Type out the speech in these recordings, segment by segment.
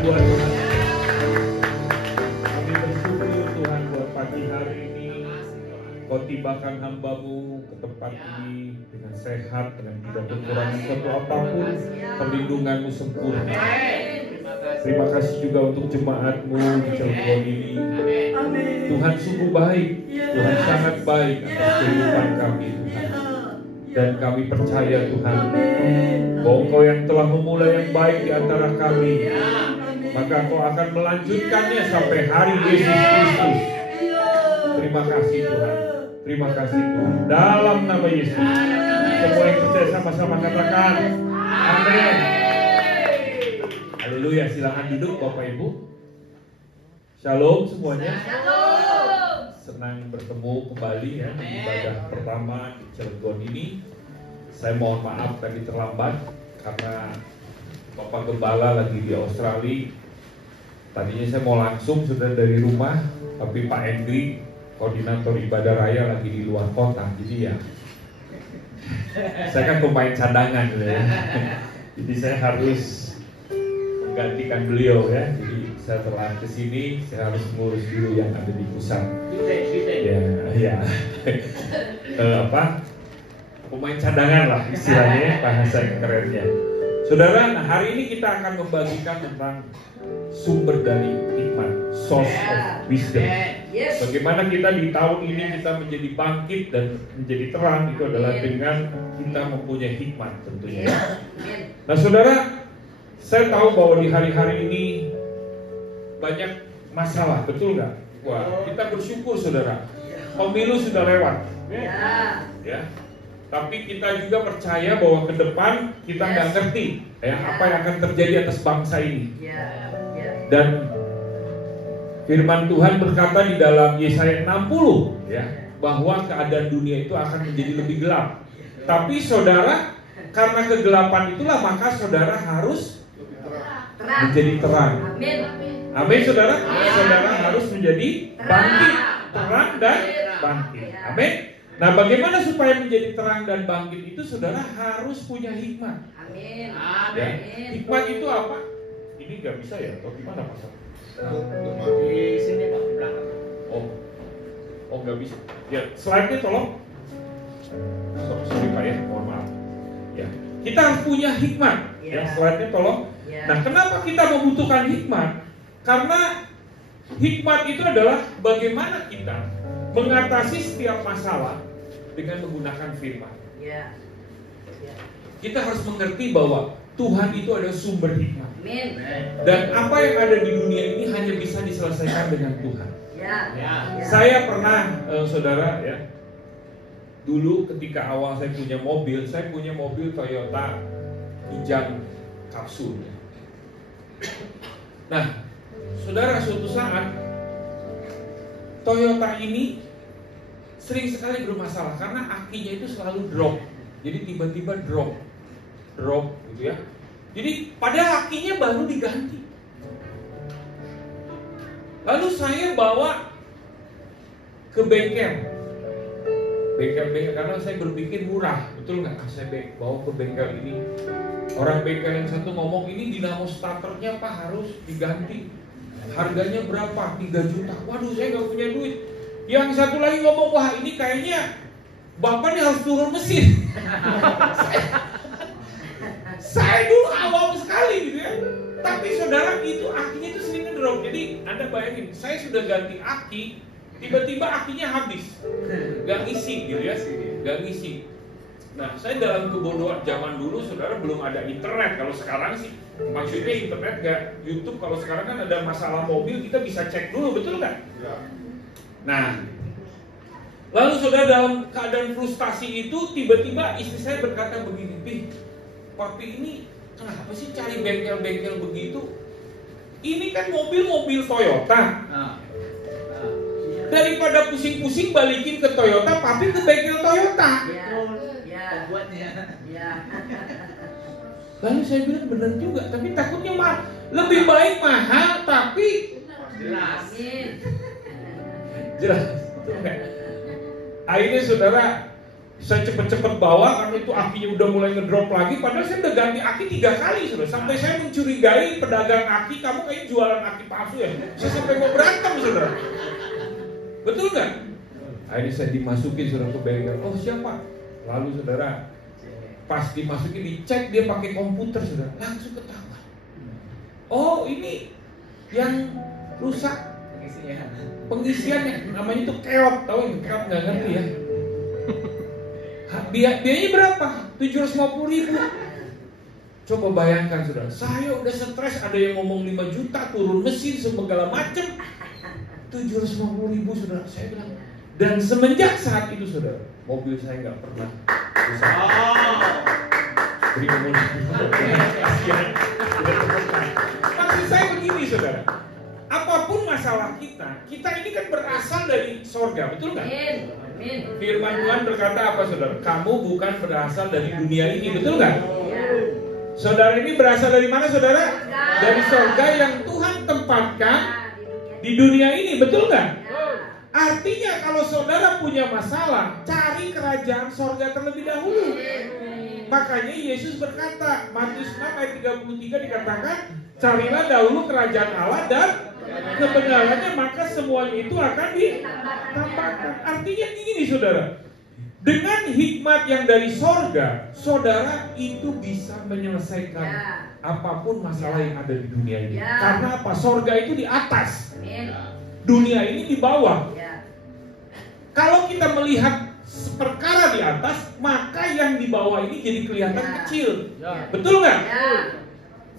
buat Tuhan. Kami bersyukur Tuhan buat pagi hari ini. Kau tibakan hamba-Mu ke tempat ini dengan sehat, dengan tidak kekurangan suatu apapun. Perlindungan-Mu sempurna. Terima kasih juga untuk jemaat-Mu di Cilegon ini. Tuhan sungguh baik, Tuhan sangat baik atas kehidupan kami Tuhan. Dan kami percaya Tuhan bahwa Engkau yang telah memulai yang baik di antara kami, maka Engkau akan melanjutkannya sampai hari Yesus Kristus. Terima kasih Tuhan. Terima kasih Tuhan. Dalam nama Yesus. Semua yang percaya sama-sama katakan amin. Haleluya. Silakan duduk Bapak Ibu. Shalom semuanya. Senang bertemu kembali ya di ibadah pertama di Cilegon ini. Saya mohon maaf tadi terlambat karena Bapak Gembala lagi di Australia. Tadinya saya mau langsung sudah dari rumah, tapi Pak Endri, koordinator ibadah raya, lagi di luar kota. Jadi ya, saya kan pemain cadangan ya. Jadi saya harus menggantikan beliau ya. Jadi saya telah ke sini, saya harus ngurus dulu yang ada di pusat. Ya. Pemain cadangan lah istilahnya, bahasa yang kerennya. Saudara, nah hari ini kita akan membagikan tentang sumber dari hikmat, source of wisdom. Bagaimana kita di tahun ini kita menjadi bangkit dan menjadi terang, itu adalah dengan kita mempunyai hikmat tentunya ya. Nah saudara, saya tahu bahwa di hari-hari ini banyak masalah, betul nggak? Wah, kita bersyukur saudara, pemilu sudah lewat ya. Tapi kita juga percaya bahwa ke depan kita nggak ngerti ya, apa yang akan terjadi atas bangsa ini. Dan firman Tuhan berkata di dalam Yesaya 60 ya, bahwa keadaan dunia itu akan menjadi lebih gelap. Tapi saudara, karena kegelapan itulah maka saudara harus menjadi terang. Amin saudara. Saudara harus menjadi bangkit, terang dan bangkit. Amin. Nah, bagaimana supaya menjadi terang dan bangkit itu saudara harus punya hikmat. Amin. Ya. Hikmat itu apa? Ini nggak bisa ya? Atau gimana Pak? Di sini Pak, di belakang. Oh nggak bisa. Ya, slide-nya tolong. Sorry Pak ya, mohon maaf. Ya, kita harus punya hikmat. Ya, slide-nya tolong. Nah, kenapa kita membutuhkan hikmat? Karena hikmat itu adalah bagaimana kita mengatasi setiap masalah dengan menggunakan firman. Kita harus mengerti bahwa Tuhan itu adalah sumber hikmat. Dan apa yang ada di dunia ini hanya bisa diselesaikan dengan Tuhan. Saya pernah, saudara ya, dulu ketika awal saya punya mobil Toyota Kijang kapsul. Nah, saudara, suatu saat Toyota ini sering sekali bermasalah karena akinya itu selalu drop. Jadi tiba-tiba drop gitu ya. Jadi padahal akinya baru diganti. Lalu saya bawa ke bengkel karena saya berpikir murah, betul nggak? Saya bawa ke bengkel ini. Orang bengkel yang satu ngomong ini dinamo starternya Pak harus diganti. Harganya berapa? 3 juta. Waduh, saya nggak punya duit. Yang satu lagi ngomong, wah ini kayaknya Bapak ini harus turun mesin. Saya dulu awam sekali gitu ya. Tapi saudara, itu akinya itu sering ngedrop. Jadi Anda bayangin, saya sudah ganti aki, tiba-tiba akinya habis, gak ngisi gitu ya, gak ngisi. Nah, saya dalam kebodohan zaman dulu, saudara, belum ada internet. Kalau sekarang sih, maksudnya internet gak YouTube. Kalau sekarang kan ada masalah mobil, kita bisa cek dulu, betul nggak? Nah, lalu saudara, dalam keadaan frustasi itu, tiba-tiba istri saya berkata begini, "Pi, papi ini kenapa sih cari bengkel-bengkel begitu? Ini kan mobil-mobil Toyota. Daripada pusing-pusing balikin ke Toyota, papi ke bengkel Toyota." Lalu saya bilang benar juga, tapi takutnya lebih baik mahal tapi jelas. Akhirnya saudara, Saya cepet-cepet bawa karena itu akinya udah mulai ngedrop lagi. Padahal saya udah ganti aki 3 kali sudah. Sampai saya mencurigai pedagang aki, kamu kayak jualan aki palsu ya. Saya sampai mau berantem saudara. Betul nggak? Akhirnya saya dimasukin saudara ke bengkel. Oh siapa? Lalu saudara pas dimasukin dicek dia pakai komputer saudara. Langsung ketahuan. Oh ini yang rusak pengisiannya. Namanya itu keot. Tahu yang keot nggak ngerti ya? Biayanya berapa? 750.000. Coba bayangkan saudara, saya udah stres, ada yang ngomong 5 juta, turun mesin, segala macem. 750.000 saudara, saya bilang. Dan semenjak saat itu saudara, mobil saya nggak pernah rusak. Beri maksud saya begini saudara, apapun masalah kita ini kan berasal dari sorga, betul nggak? Firman Tuhan berkata apa saudara? Kamu bukan berasal dari dunia ini, betul nggak? Saudara ini berasal dari mana saudara? Dari sorga yang Tuhan tempatkan di dunia ini, betul nggak? Artinya kalau saudara punya masalah, cari kerajaan sorga terlebih dahulu. Makanya Yesus berkata, Matius 6 ayat 33 dikatakan, carilah dahulu kerajaan Allah dan kebenarannya, maka semuanya itu akan ditambahkan. Artinya ini saudara, dengan hikmat yang dari sorga, saudara itu bisa menyelesaikan apapun masalah yang ada di dunia ini. Karena apa? Sorga itu di atas, dunia ini di bawah. Kalau kita melihat perkara di atas, maka yang di bawah ini jadi kelihatan kecil. Betul nggak?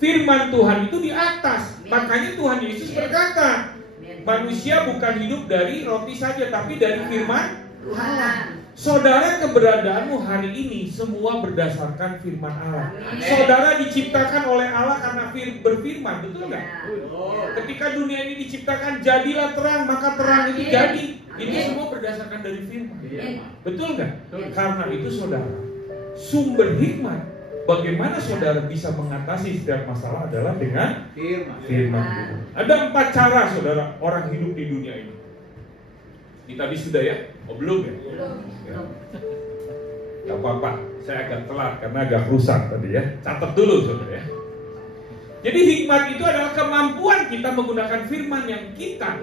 Firman Tuhan itu di atas. Makanya Tuhan Yesus berkata, manusia bukan hidup dari roti saja, tapi dari firman Allah. Saudara, keberadaanmu hari ini semua berdasarkan firman Allah. Saudara diciptakan oleh Allah karena berfirman, betul nggak? Ketika dunia ini diciptakan, jadilah terang, maka terang itu jadi. Itu semua berdasarkan dari firman. Betul nggak? Karena itu saudara, sumber hikmat bagaimana saudara bisa mengatasi setiap masalah adalah dengan firman. Ada 4 cara saudara orang hidup di dunia ini. Ini tadi sudah ya? Oh belum ya? Belum. Gak apa-apa, saya agak telat karena agak rusak tadi ya. Catat dulu saudara ya. Jadi hikmat itu adalah kemampuan kita menggunakan firman yang kita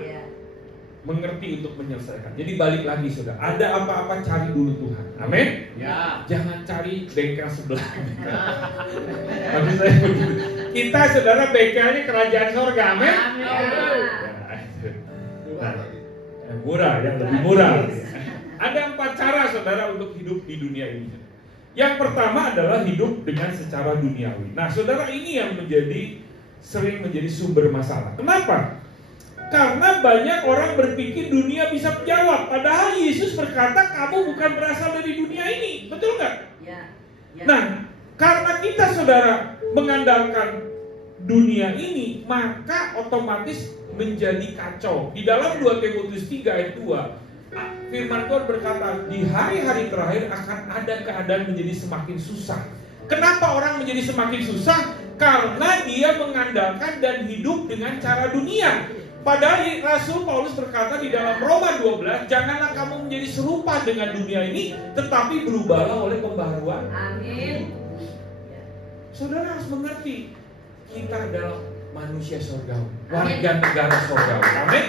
mengerti untuk menyelesaikan. Jadi balik lagi saudara, ada apa-apa cari dulu Tuhan. Amin. Ya. Jangan cari bengkel sebelah. Maksud saya begitu. Kita saudara bengkelnya kerajaan sorga. Amin. Yang murah, yang lebih murah. Ada 4 cara saudara untuk hidup di dunia ini. Yang pertama adalah hidup dengan secara duniawi. Nah saudara, ini yang sering menjadi sumber masalah. Kenapa? Karena banyak orang berpikir dunia bisa menjawab. Padahal Yesus berkata kamu bukan berasal dari dunia ini. Betul nggak? Nah, karena kita saudara mengandalkan dunia ini, maka otomatis menjadi kacau. Di dalam 2 Timotius 3 ayat 2, firman Tuhan berkata, di hari-hari terakhir akan ada keadaan menjadi semakin susah. Kenapa orang menjadi semakin susah? Karena dia mengandalkan dan hidup dengan cara dunia. Padahal Rasul Paulus berkata di dalam Roma 12, janganlah kamu menjadi serupa dengan dunia ini, tetapi berubahlah oleh pembaharuan. Amin. Saudara harus mengerti, kita adalah manusia surgawi, warga negara surgawi. Amin.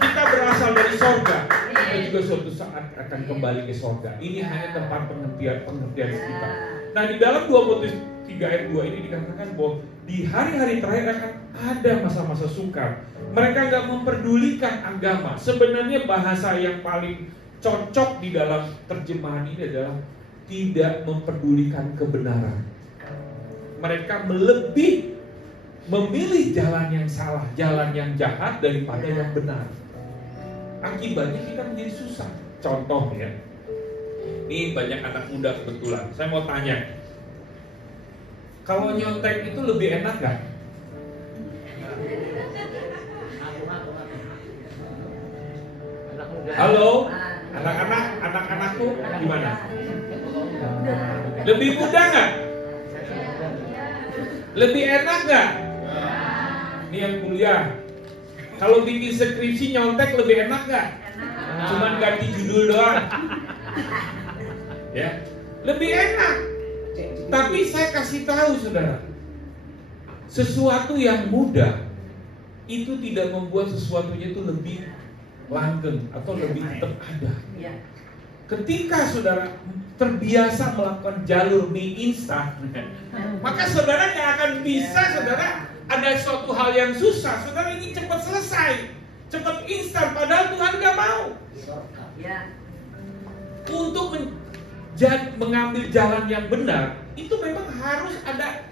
Kita berasal dari surga. Kita juga suatu saat akan kembali ke surga. Ini hanya tempat pengertian kita. Nah, di dalam 2 Timotius 3 ayat 2 ini dikatakan bahwa di hari-hari terakhir akan ada masa-masa sukar. Mereka nggak memperdulikan agama. Sebenarnya bahasa yang paling cocok di dalam terjemahan ini adalah tidak memperdulikan kebenaran. Mereka lebih memilih jalan yang salah, jalan yang jahat daripada yang benar. Akibatnya kita menjadi susah. Contoh ya, ini banyak anak muda kebetulan. Saya mau tanya, kalau nyontek itu lebih enak nggak? Halo, anak-anakku gimana? Lebih mudah nggak? Lebih enak nggak? Ini yang kuliah. Kalau bikin skripsi nyontek lebih enak nggak? Cuman ganti judul doang. Ya, lebih enak. Tapi saya kasih tahu saudara, sesuatu yang mudah itu tidak membuat sesuatunya itu lebih langgeng atau lebih tetap ada. Ketika saudara terbiasa melakukan jalur mie instan, maka saudara nggak akan bisa, saudara, ada suatu hal yang susah, saudara ingin cepat selesai, cepat instan, padahal Tuhan nggak mau. Untuk mengambil jalan yang benar, itu memang harus ada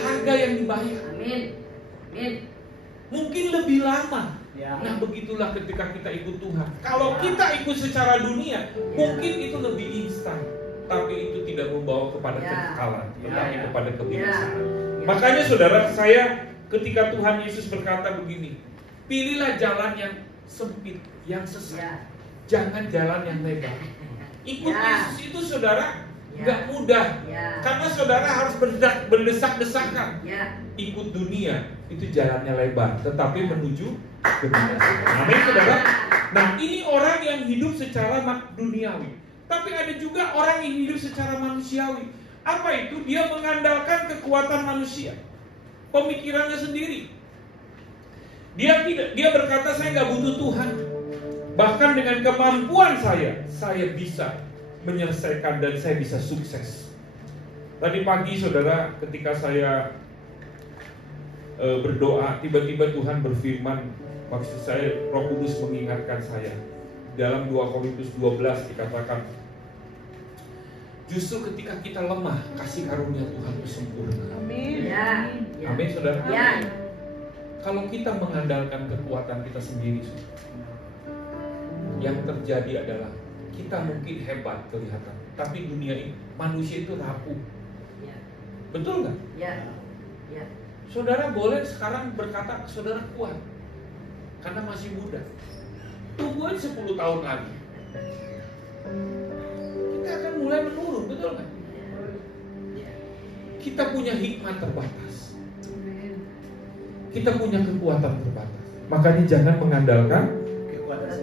harga yang dibayar. Mungkin lebih lama. Nah, begitulah ketika kita ikut Tuhan. Kalau kita ikut secara dunia, mungkin itu lebih instan, tapi itu tidak membawa kepada kekekalan, tetapi kepada kebinasaan. Makanya saudara, saya ketika Tuhan Yesus berkata begini, pilihlah jalan yang sempit, yang sesat, jangan jalan yang lebar. Ikut Yesus itu saudara nggak mudah, karena saudara harus berdesak-desakan. Ikut dunia itu jalannya lebar, tetapi menuju kebinasaan. Amin saudara. Nah, ini orang yang hidup secara duniawi, tapi ada juga orang yang hidup secara manusiawi. Apa itu? Dia mengandalkan kekuatan manusia, pemikirannya sendiri. Dia berkata, saya nggak butuh Tuhan. Bahkan dengan kemampuan saya bisa menyelesaikan dan saya bisa sukses. Tadi pagi saudara, ketika saya berdoa, tiba-tiba Tuhan berfirman, maksud saya Roh Kudus mengingatkan saya. Dalam 2 Korintus 12 dikatakan, justru ketika kita lemah, kasih karunia Tuhan itu sempurna. Amin. Amin saudara. Ya. Kalau kita mengandalkan kekuatan kita sendiri, yang terjadi adalah kita mungkin hebat kelihatan, tapi dunia ini, manusia itu rapuh. Betul nggak? Saudara boleh sekarang berkata saudara kuat karena masih muda. Tungguin 10 tahun lagi, kita akan mulai menurun, betul nggak? Kita punya hikmat terbatas, kita punya kekuatan terbatas. Makanya jangan mengandalkan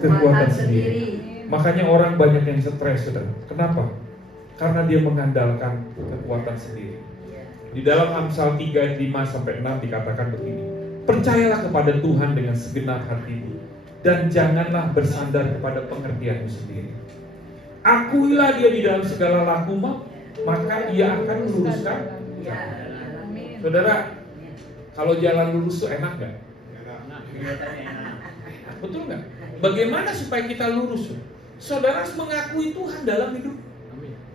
kekuatan sendiri. Makanya orang banyak yang stres, saudara. Kenapa? Karena dia mengandalkan kekuatan sendiri. Di dalam Amsal 3:5-6 dikatakan begini, percayalah kepada Tuhan dengan segenap hatimu, dan janganlah bersandar kepada pengertianmu sendiri. Akuilah dia di dalam segala lakumu, maka ia akan meluruskan. Saudara, kalau jalan lurus itu enak nggak? Betul nggak? Bagaimana supaya kita lurus? Saudara harus mengakui Tuhan dalam hidup.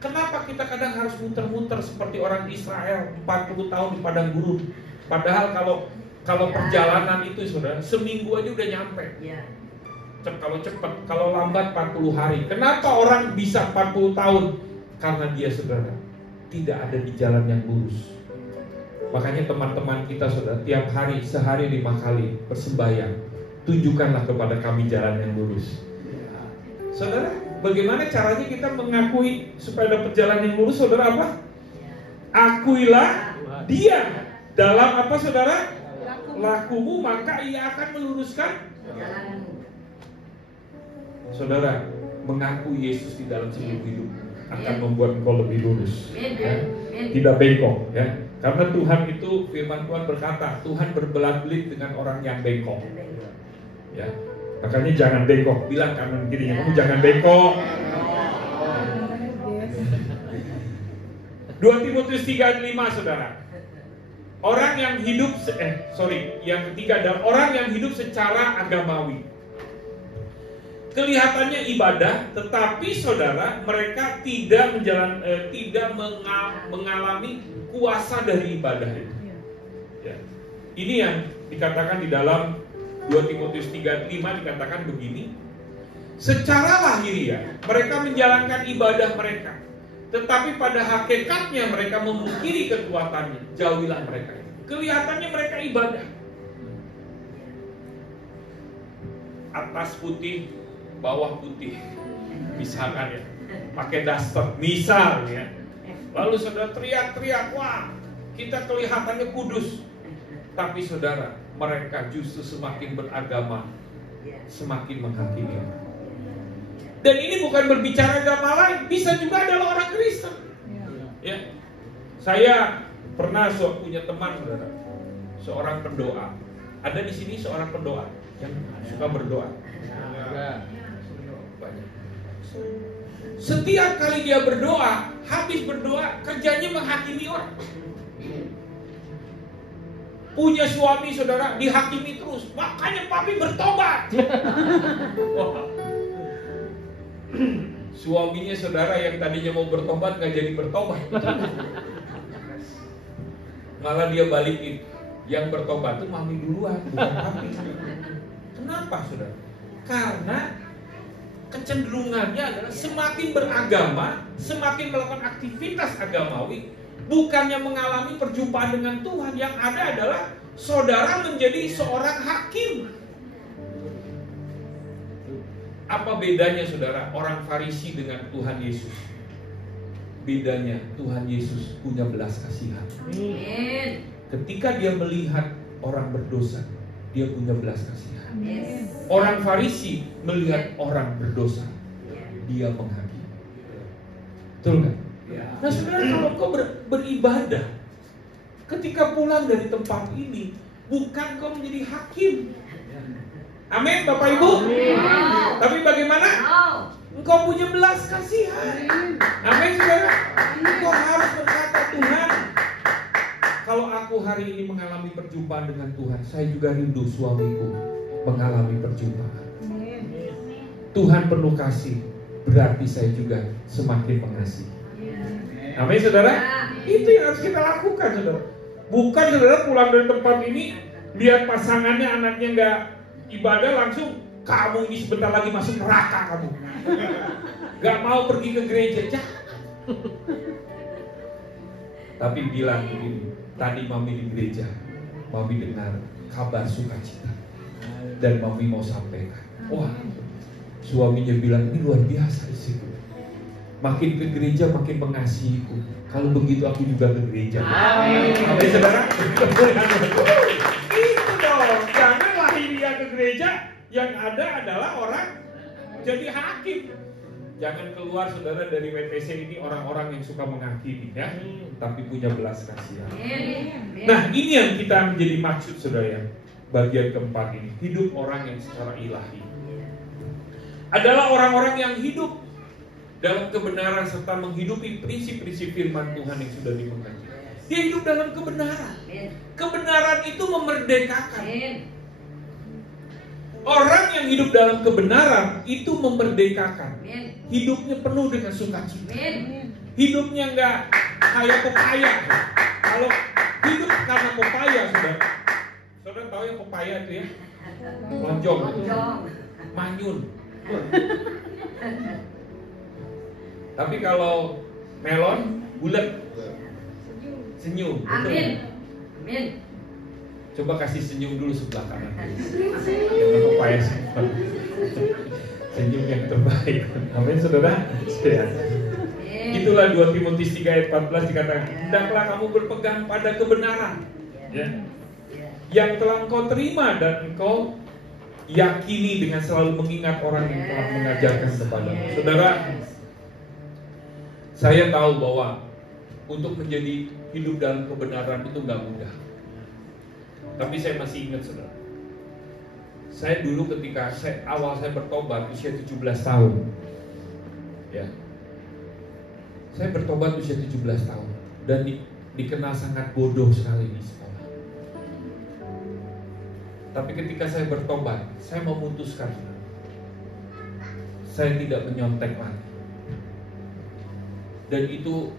Kenapa kita kadang harus muter-muter seperti orang Israel 40 tahun di padang gurun? Padahal kalau perjalanan itu saudara, seminggu aja udah nyampe. Kalau cepat, kalau lambat 40 hari. Kenapa orang bisa 40 tahun? Karena dia saudara tidak ada di jalan yang lurus. Makanya teman-teman kita saudara, tiap hari, sehari 5 kali bersembahyang, tunjukkanlah kepada kami jalan yang lurus. Saudara, bagaimana caranya kita mengakui supaya dapat jalan yang lurus, saudara? Apa? Akuilah dia dalam apa, saudara? Lakumu, maka ia akan meluruskan jalanmu. Saudara, mengakui Yesus di dalam seluruh hidup akan membuat engkau lebih lurus, ya? Tidak bengkok, ya. Karena Tuhan itu, firman Tuhan berkata, Tuhan berbelat-belit dengan orang yang bengkok, ya. Makanya jangan bengkok, bilang kanan kirinya, kamu jangan bengkok. 2 Timotius 3:5 saudara. Orang yang hidup, yang ketiga adalah orang yang hidup secara agamawi. Kelihatannya ibadah, tetapi saudara mereka tidak mengalami kuasa dari ibadah itu. Ya. Ini yang dikatakan di dalam 2 Timotius 3:5 dikatakan begini, secara lahiriah mereka menjalankan ibadah mereka, tetapi pada hakikatnya mereka memungkiri kekuatannya. Jauhilah mereka. Kelihatannya mereka ibadah, atas putih, bawah putih, misalkan ya, pakai daster, misal ya. Lalu saudara teriak-teriak, wah kita kelihatannya kudus. Tapi saudara, mereka justru semakin beragama, semakin menghakimi. Dan ini bukan berbicara agama lain, bisa juga adalah orang Kristen. Ya, saya pernah punya teman, saudara, seorang pendoa. Ada di sini seorang pendoa yang suka berdoa. Banyak. Setiap kali dia berdoa, habis berdoa, kerjanya menghakimi orang. Punya suami, saudara, dihakimi terus. Makanya papi bertobat. Suaminya, saudara, yang tadinya mau bertobat gak jadi bertobat. Malah dia balikin. Yang bertobat itu mami duluan, bukan papi. Kenapa, saudara? Karena kecenderungannya adalah semakin beragama, semakin melakukan aktivitas agamawi, bukannya mengalami perjumpaan dengan Tuhan. Yang ada adalah saudara menjadi seorang hakim. Apa bedanya, saudara, orang Farisi dengan Tuhan Yesus? Bedanya, Tuhan Yesus punya belas kasihan. Ketika dia melihat orang berdosa, dia punya belas kasihan. Orang Farisi melihat orang berdosa, dia menghakimi. Betul kan? Nah, saudara, kalau kau beribadah, ketika pulang dari tempat ini, bukan kau menjadi hakim. Amin, Bapak Ibu. Tapi bagaimana? Engkau punya belas kasihan. Amin, saudara. Engkau harus berkata, Tuhan, kalau aku hari ini mengalami perjumpaan dengan Tuhan, saya juga rindu suamiku mengalami perjumpaan. Tuhan penuh kasih, berarti saya juga semakin mengasihi. Amin, saudara. Itu yang harus kita lakukan, saudara. Bukan, saudara, pulang dari tempat ini, lihat pasangannya, anaknya nggak ibadah, langsung kamu ini sebentar lagi masuk neraka kamu. Gak mau pergi ke gereja. Tapi bilang begini, tadi mami di gereja, mami dengar kabar sukacita dan mami mau sampaikan. Wah, suaminya bilang, ini luar biasa istriku. Makin ke gereja makin mengasihiku. Kalau begitu aku juga ke gereja. Amin, saudara. Itu dong. Jangan lahiriah ke gereja, yang ada adalah orang jadi hakim. Jangan keluar, saudara, dari WTC ini orang-orang yang suka menghakimi, ya, tapi punya belas kasihan. Nah, ini yang kita menjadi maksud, saudara, ya. Bagian keempat ini, hidup orang yang secara ilahi adalah orang-orang yang hidup dalam kebenaran serta menghidupi prinsip-prinsip firman Tuhan yang sudah dimengerti. Dia hidup dalam kebenaran. Kebenaran itu memerdekakan. Orang yang hidup dalam kebenaran itu memerdekakan. Hidupnya penuh dengan sukacita. Hidupnya nggak kayak pepaya. Kalau hidup karena pepaya, saudara tahu yang pepaya itu, ya? Lonjong itu. Manyun. Tapi kalau melon, bulat. Senyum. Amin. Amin. Coba kasih senyum dulu sebelah kanan. Yang pepaya senyum yang terbaik. Amin, saudara. Ya. Itulah 2 Timotius 3 ayat 14 dikatakan, hendaklah kamu berpegang pada kebenaran, ya, yang telah engkau terima dan engkau yakini dengan selalu mengingat orang yang telah mengajarkan kepadamu. Saudara, saya tahu bahwa untuk menjadi hidup dalam kebenaran itu nggak mudah. Tapi saya masih ingat, saudara. Saya dulu ketika awal saya bertobat usia 17 tahun, ya. Saya bertobat usia 17 tahun dan dikenal sangat bodoh sekali di sekolah. Tapi ketika saya bertobat, saya memutuskan saya tidak menyontek lagi. Dan itu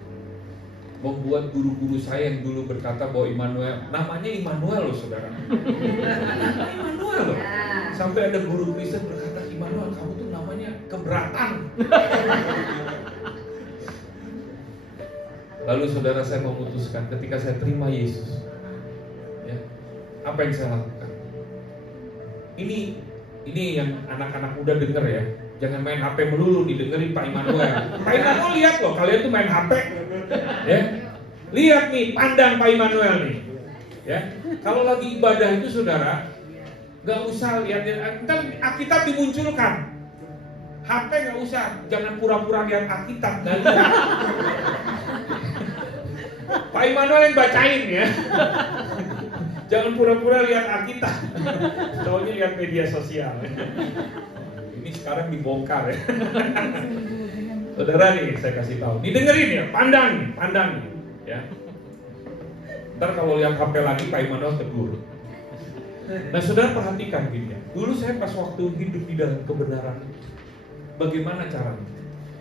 membuat guru-guru saya yang dulu berkata bahwa Immanuel, namanya Immanuel loh, saudara. Immanuel loh. Sampai ada guru Kristen berkata, Immanuel, kamu tuh namanya keberatan. Lalu saudara, saya memutuskan ketika saya terima Yesus, ya, apa yang saya lakukan? Ini yang anak-anak muda denger, ya. Jangan main HP melulu, didengerin Pak Immanuel. Pak Immanuel lihat loh, kalian tuh main HP, ya. Lihat nih, pandang Pak Immanuel nih, ya. Kalau lagi ibadah itu, saudara, nggak usah lihat, ntar Alkitab dimunculkan. HP nggak usah, jangan pura-pura lihat Alkitab, nggak lihat. Pak Immanuel yang bacain ya. Jangan pura-pura lihat Alkitab, taunya lihat media sosial. Ini sekarang dibongkar ya. Saudara nih, saya kasih tahu. Didengerin ya, pandang nih, ya. Ntar kalau lihat HP lagi, Pak Immanuel tegur. Nah, saudara perhatikan gini ya. Dulu saya pas waktu hidup di dalam kebenaran, bagaimana caranya?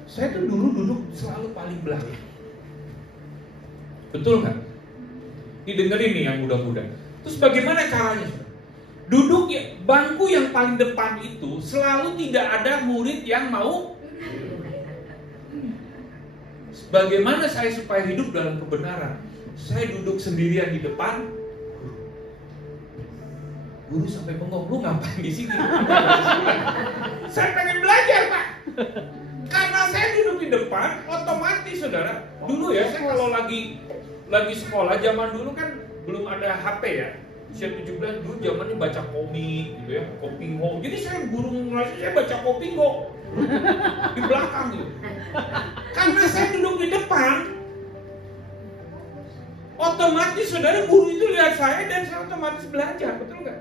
Saya tuh dulu duduk selalu paling belakang. Betul nggak? Didengerin nih yang muda-muda. Terus bagaimana caranya? Duduk ya, bangku yang paling depan itu selalu tidak ada murid yang mau. Bagaimana saya supaya hidup dalam kebenaran? Saya duduk sendirian di depan. Guru sampai bengong, lu ngapain di sini? Saya pengen belajar, Pak. Karena saya duduk di depan, otomatis saudara. Dulu ya, saya kalau lagi sekolah, zaman dulu kan belum ada HP ya. Usia 17 dulu zamannya baca komik gitu ya, Kopingo. Jadi saya guru ngelasih, saya baca Kopingo di belakang gitu. Karena saya duduk di depan, otomatis saudara guru itu lihat saya dan saya otomatis belajar, betul nggak?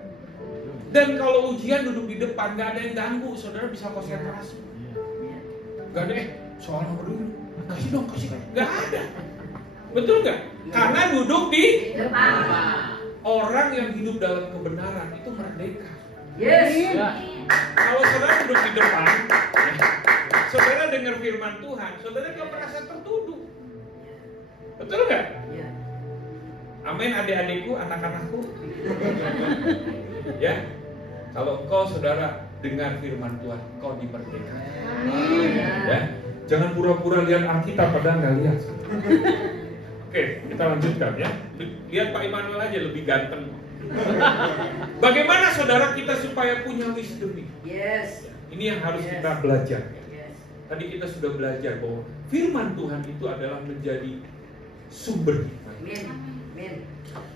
Dan kalau ujian duduk di depan, nggak ada yang ganggu, saudara bisa konsentrasi. Nggak ada, soal nomor dulu, kasih dong, nggak ada. Betul nggak? Karena duduk di depan. Orang yang hidup dalam kebenaran itu merdeka. Yes. Kalau saudara duduk di depan, saudara dengar firman Tuhan, saudara nggak merasa tertuduh. Betul nggak? Amin, adik-adikku, anak-anakku. Ya, kalau kau saudara dengar firman Tuhan, kau dimerdekakan. Ya, jangan pura-pura lihat Alkitab padahal nggak lihat. Oke, kita lanjutkan ya. Lihat Pak Immanuel aja lebih ganteng. Bagaimana saudara kita supaya punya wisdom ini? Yes. Ini yang harus kita belajar. Tadi kita sudah belajar bahwa firman Tuhan itu adalah menjadi sumber hikmat.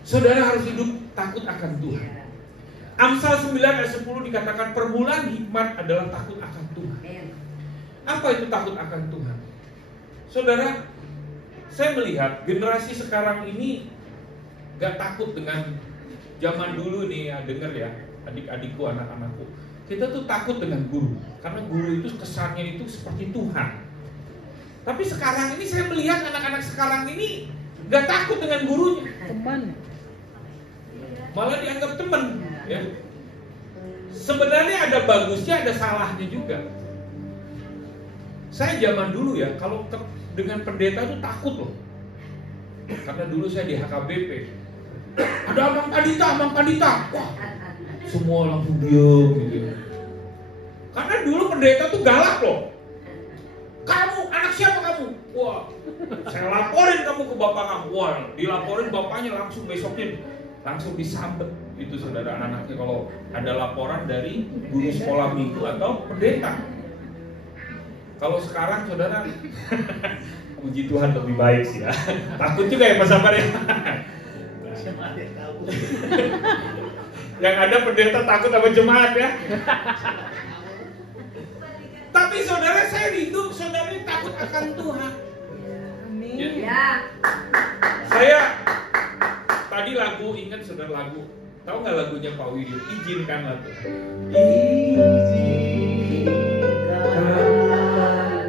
Saudara harus hidup takut akan Tuhan. Amsal 9 ayat 10 dikatakan permulaan hikmat adalah takut akan Tuhan. Apa itu takut akan Tuhan? Saudara, saya melihat generasi sekarang ini gak takut dengan zaman dulu nih ya, denger ya adik-adikku, anak-anakku. Kita tuh takut dengan guru, karena guru itu kesannya itu seperti Tuhan. Tapi sekarang ini saya melihat anak-anak sekarang ini gak takut dengan gurunya. Teman. Malah dianggap teman. Ya. Sebenarnya ada bagusnya, ada salahnya juga. Saya zaman dulu ya, kalau dengan pendeta itu takut loh. Karena dulu saya di HKBP. Ada Abang Padita. Wah, semua langsung diem gitu. Karena dulu pendeta tuh galak loh. Kamu, anak siapa kamu? Wah, saya laporin kamu ke bapak kamu. Wah, dilaporin bapaknya langsung besoknya langsung disambet. Itu saudara anak-anaknya kalau ada laporan dari guru sekolah minggu atau pendeta. Kalau sekarang saudara, puji Tuhan lebih baik sih ya. Takut juga ya Mas Sabar ya. Yang ada pendeta takut sama jemaat ya. Tapi saudara saya hidup, saudara takut akan Tuhan. Amin. Ya. Saya tadi lagu, ingat saudara lagu. Tahu nggak lagunya Pak Widyo? Izinkanlah Tuhan. Izinkanlah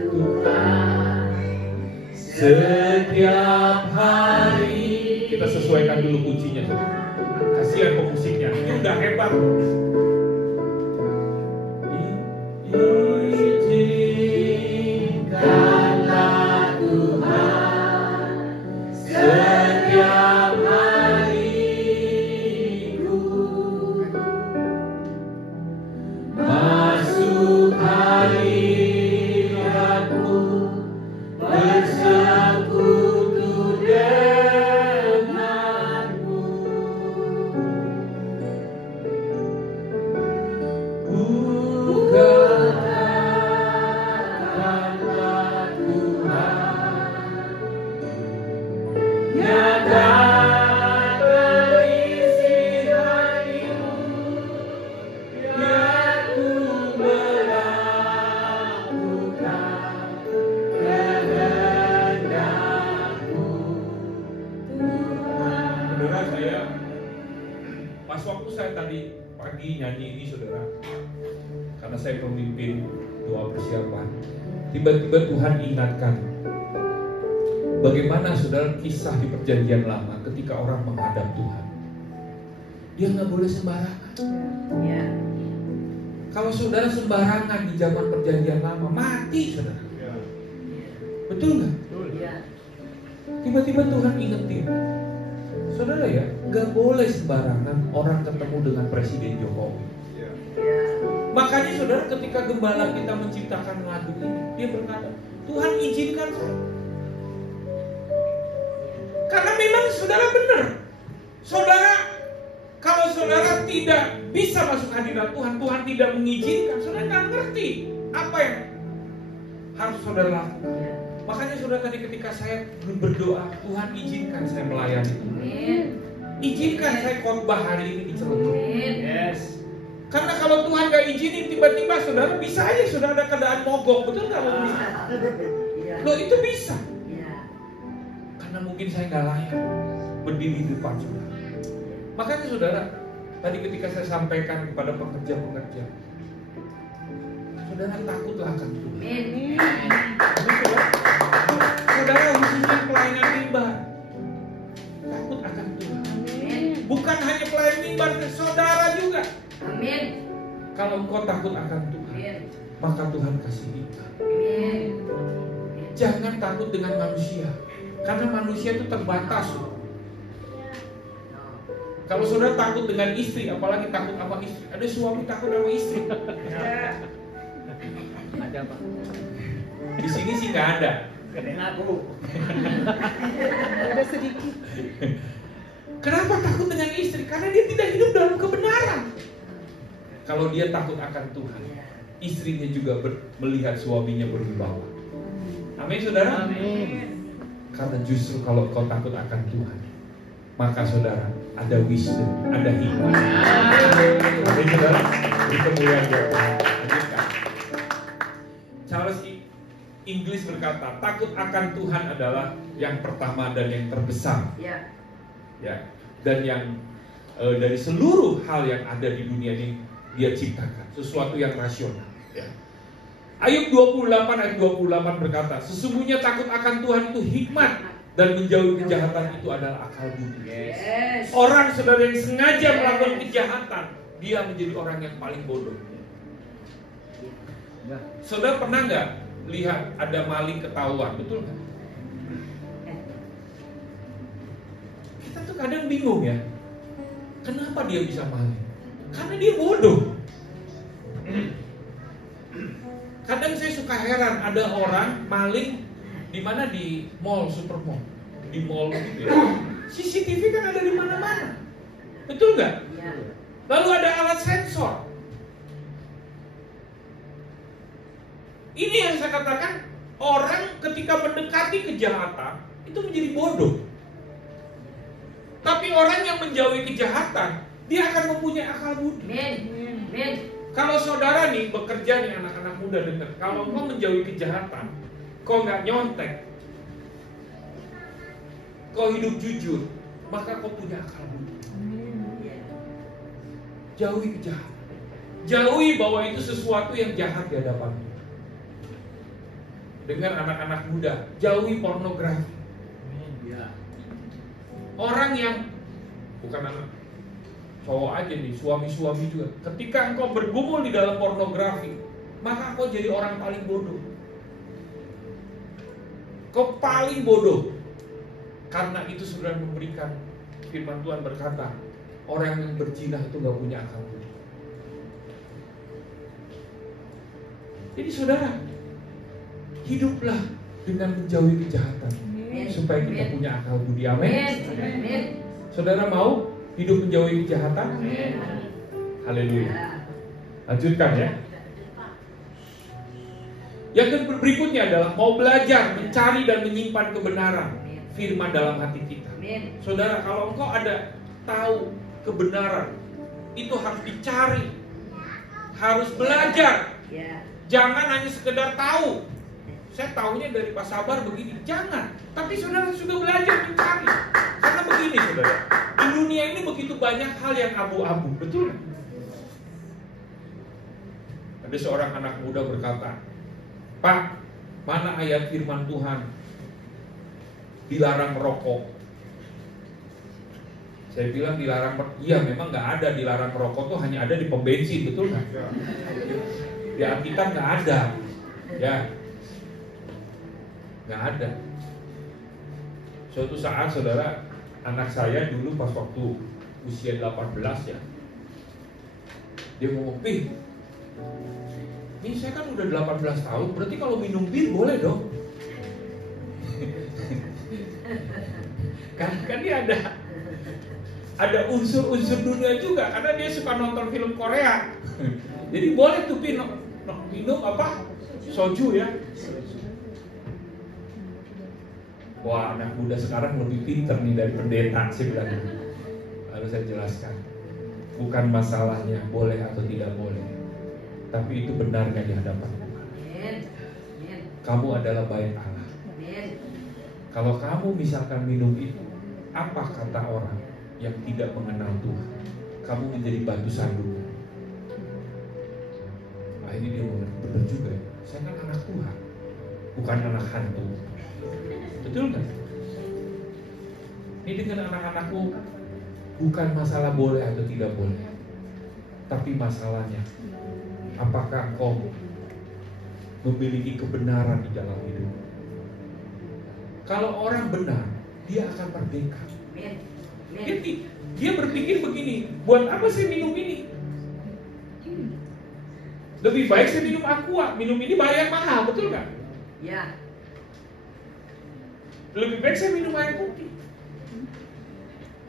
Tuhan setiap hari. Kita sesuaikan dulu kuncinya. Kasihan pemusiknya. Ini udah hebat. Izinkanlah Tuhan setiap hariku masuk hadiratmu bersekutu denganmu Saudara, saya pas waktu saya tadi pagi nyanyi ini, saudara, karena saya pemimpin doa persiapan, tiba-tiba Tuhan ingatkan bagaimana saudara kisah di perjanjian lama ketika orang menghadap Tuhan. Dia nggak boleh sembarangan. Ya. Kalau saudara sembarangan di zaman perjanjian lama, mati saudara. Betul nggak? Ya. Tiba-tiba Tuhan ingetin, saudara ya, nggak boleh sembarangan orang ketemu dengan Presiden Jokowi. Ya. Makanya saudara, ketika gembala kita menciptakan lagu ini, dia berkata, Tuhan izinkan saya. Karena memang saudara benar. Saudara, kalau saudara tidak bisa masuk hadirat Tuhan, Tuhan tidak mengizinkan, saudara nggak ngerti apa yang harus saudara lakukan. Makanya saudara, tadi ketika saya berdoa, Tuhan izinkan saya melayani Tuhan. Izinkan saya khotbah hari ini di Cilegon. Yes. Karena kalau Tuhan gak izinin, tiba-tiba saudara bisa aja sudah ada keadaan mogok, betul nggak? Loh, itu bisa. Karena mungkin saya nggak layak berdiri di depan saudara. Makanya saudara, tadi ketika saya sampaikan kepada pekerja-pekerja, saudara takutlah akan Tuhan. Saudara, khususnya pelayanan mimbar, takut akan Tuhan. Bukan hanya pelayan mimbar, saudara juga. Amin. Kalau engkau takut akan Tuhan, maka Tuhan kasih hikmat. Jangan takut dengan manusia, karena manusia itu terbatas. Kalau saudara takut dengan istri, apalagi takut sama istri. Ada suami takut sama istri. Ada Pak. Di sini sih nggak ada. Keren aku. Ada sedikit. Kenapa takut dengan istri? Karena dia tidak hidup dalam kebenaran. Kalau dia takut akan Tuhan, istrinya juga melihat suaminya berwibawa. Amin saudara? Amin. Karena justru kalau kau takut akan Tuhan, maka saudara ada wisdom, ada hikmat. Amin saudara? Di kemuliaan Tuhan. Lanjutkan. Charles Inggris berkata, takut akan Tuhan adalah yang pertama dan yang terbesar. Ya, dan yang dari seluruh hal yang ada di dunia ini dia ciptakan, sesuatu yang rasional. Ya. Ayub 28 ayat 28 berkata, sesungguhnya takut akan Tuhan itu hikmat, dan menjauhi kejahatan itu adalah akal budi. Yes. Orang saudara yang sengaja melakukan kejahatan, dia menjadi orang yang paling bodoh. Saudara pernah nggak lihat ada maling ketahuan, betul nggak? Kita tuh kadang bingung ya, kenapa dia bisa maling? Karena dia bodoh. Kadang saya suka heran, ada orang maling di mana, di mall, super mall, di mall gitu ya. CCTV kan ada di mana-mana, betul nggak? Lalu ada alat sensor. Ini yang saya katakan, orang ketika mendekati kejahatan itu menjadi bodoh. Tapi orang yang menjauhi kejahatan, dia akan mempunyai akal budi. Kalau saudara nih bekerja nih, anak-anak muda dengar, kalau kau menjauhi kejahatan, kau nggak nyontek, kau hidup jujur, maka kau punya akal budi. Jauhi kejahatan, jauhi bahwa itu sesuatu yang jahat di hadapan. Dengar anak-anak muda, jauhi pornografi. Orang yang bukan anak cowok aja nih, suami-suami juga. Ketika engkau bergumul di dalam pornografi, maka engkau jadi orang paling bodoh. Kau paling bodoh. Karena itu sudah memberikan, firman Tuhan berkata, orang yang berzina itu gak punya akal budi. Jadi saudara, hiduplah dengan menjauhi kejahatan, supaya kita punya akal budi. Amin. Saudara mau hidup menjauhi kejahatan? Haleluya. Lanjutkan ya. Yang berikutnya adalah mau belajar, mencari dan menyimpan kebenaran firman dalam hati kita. Saudara, kalau engkau ada tahu kebenaran, itu harus dicari, harus belajar. Jangan hanya sekedar tahu. Saya tahunya dari Pak Sabar begini, jangan. Tapi saudara sudah belajar mencari. Karena begini saudara, Di dunia ini begitu banyak hal yang abu-abu, betul nggak? Ada seorang anak muda berkata, "Pak, mana ayat firman Tuhan dilarang merokok?" Saya bilang dilarang, iya memang nggak ada dilarang merokok tuh, hanya ada di pom bensin, betul nggak? Di Alkitab nggak ada, ya, nggak ada. Suatu saat saudara, anak saya dulu pas waktu usia 18 ya, dia ngomong, "Pi, ini saya kan udah 18 tahun, berarti kalau minum bir boleh dong?" Kan dia ada unsur-unsur dunia juga, karena dia suka nonton film Korea. Jadi boleh tuh Pi minum apa? Soju ya. Wah, anak muda sekarang lebih pinter nih dari pendeta, saya bilang. Lalu saya jelaskan, bukan masalahnya boleh atau tidak boleh, tapi itu benarnya di hadapan Tuhan. Kamu adalah bait Allah. Kalau kamu misalkan minum itu, apa kata orang yang tidak mengenal Tuhan? Kamu menjadi batu sandungan. Akhirnya dia mengerti, benar juga ya, saya kan anak Tuhan, bukan anak hantu. Betul nggak? Ini dengan anak-anakku bukan masalah boleh atau tidak boleh, tapi masalahnya apakah engkau memiliki kebenaran di dalam hidup. Kalau orang benar, dia akan merdeka. Dia berpikir begini, buat apa saya minum ini? Lebih baik saya minum Aqua, minum ini bayar mahal, betul nggak? Ya. Lebih baik saya minum air putih.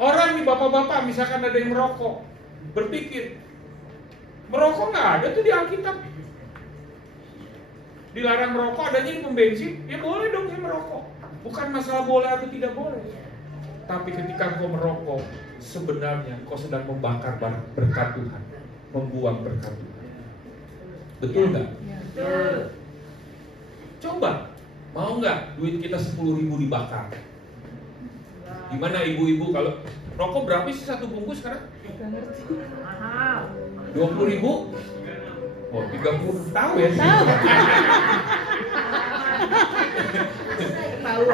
Orang nih bapak-bapak, misalkan ada yang merokok, berpikir, merokok nggak ada tuh di Alkitab. Dilarang merokok, adanya di pom bensin, ya boleh dong saya merokok. Bukan masalah boleh atau tidak boleh. Tapi ketika kau merokok, sebenarnya kau sedang membakar berkat Tuhan, membuang berkat Tuhan. Betul nggak? Betul. Coba, mau nggak duit kita 10.000 dibakar? Gimana ibu-ibu kalau rokok berapa sih satu bungkus sekarang? Mahal. 20.000? Oh, 30 tahu ya? Ketahuan.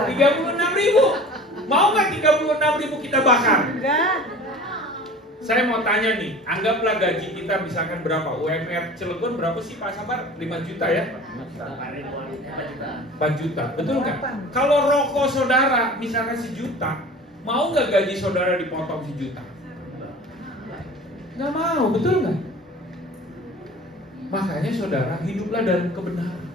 36.000. Mau nggak 36.000 kita bakar? Enggak. Saya mau tanya nih, anggaplah gaji kita misalkan berapa? UMR Cilegon berapa sih Pak Sabar? 5 juta ya? 4 juta, betul nggak? Kalau rokok saudara misalkan 1 juta, mau nggak gaji saudara dipotong 1 juta? Nggak mau, betul nggak? Makanya saudara, hiduplah dalam kebenaran.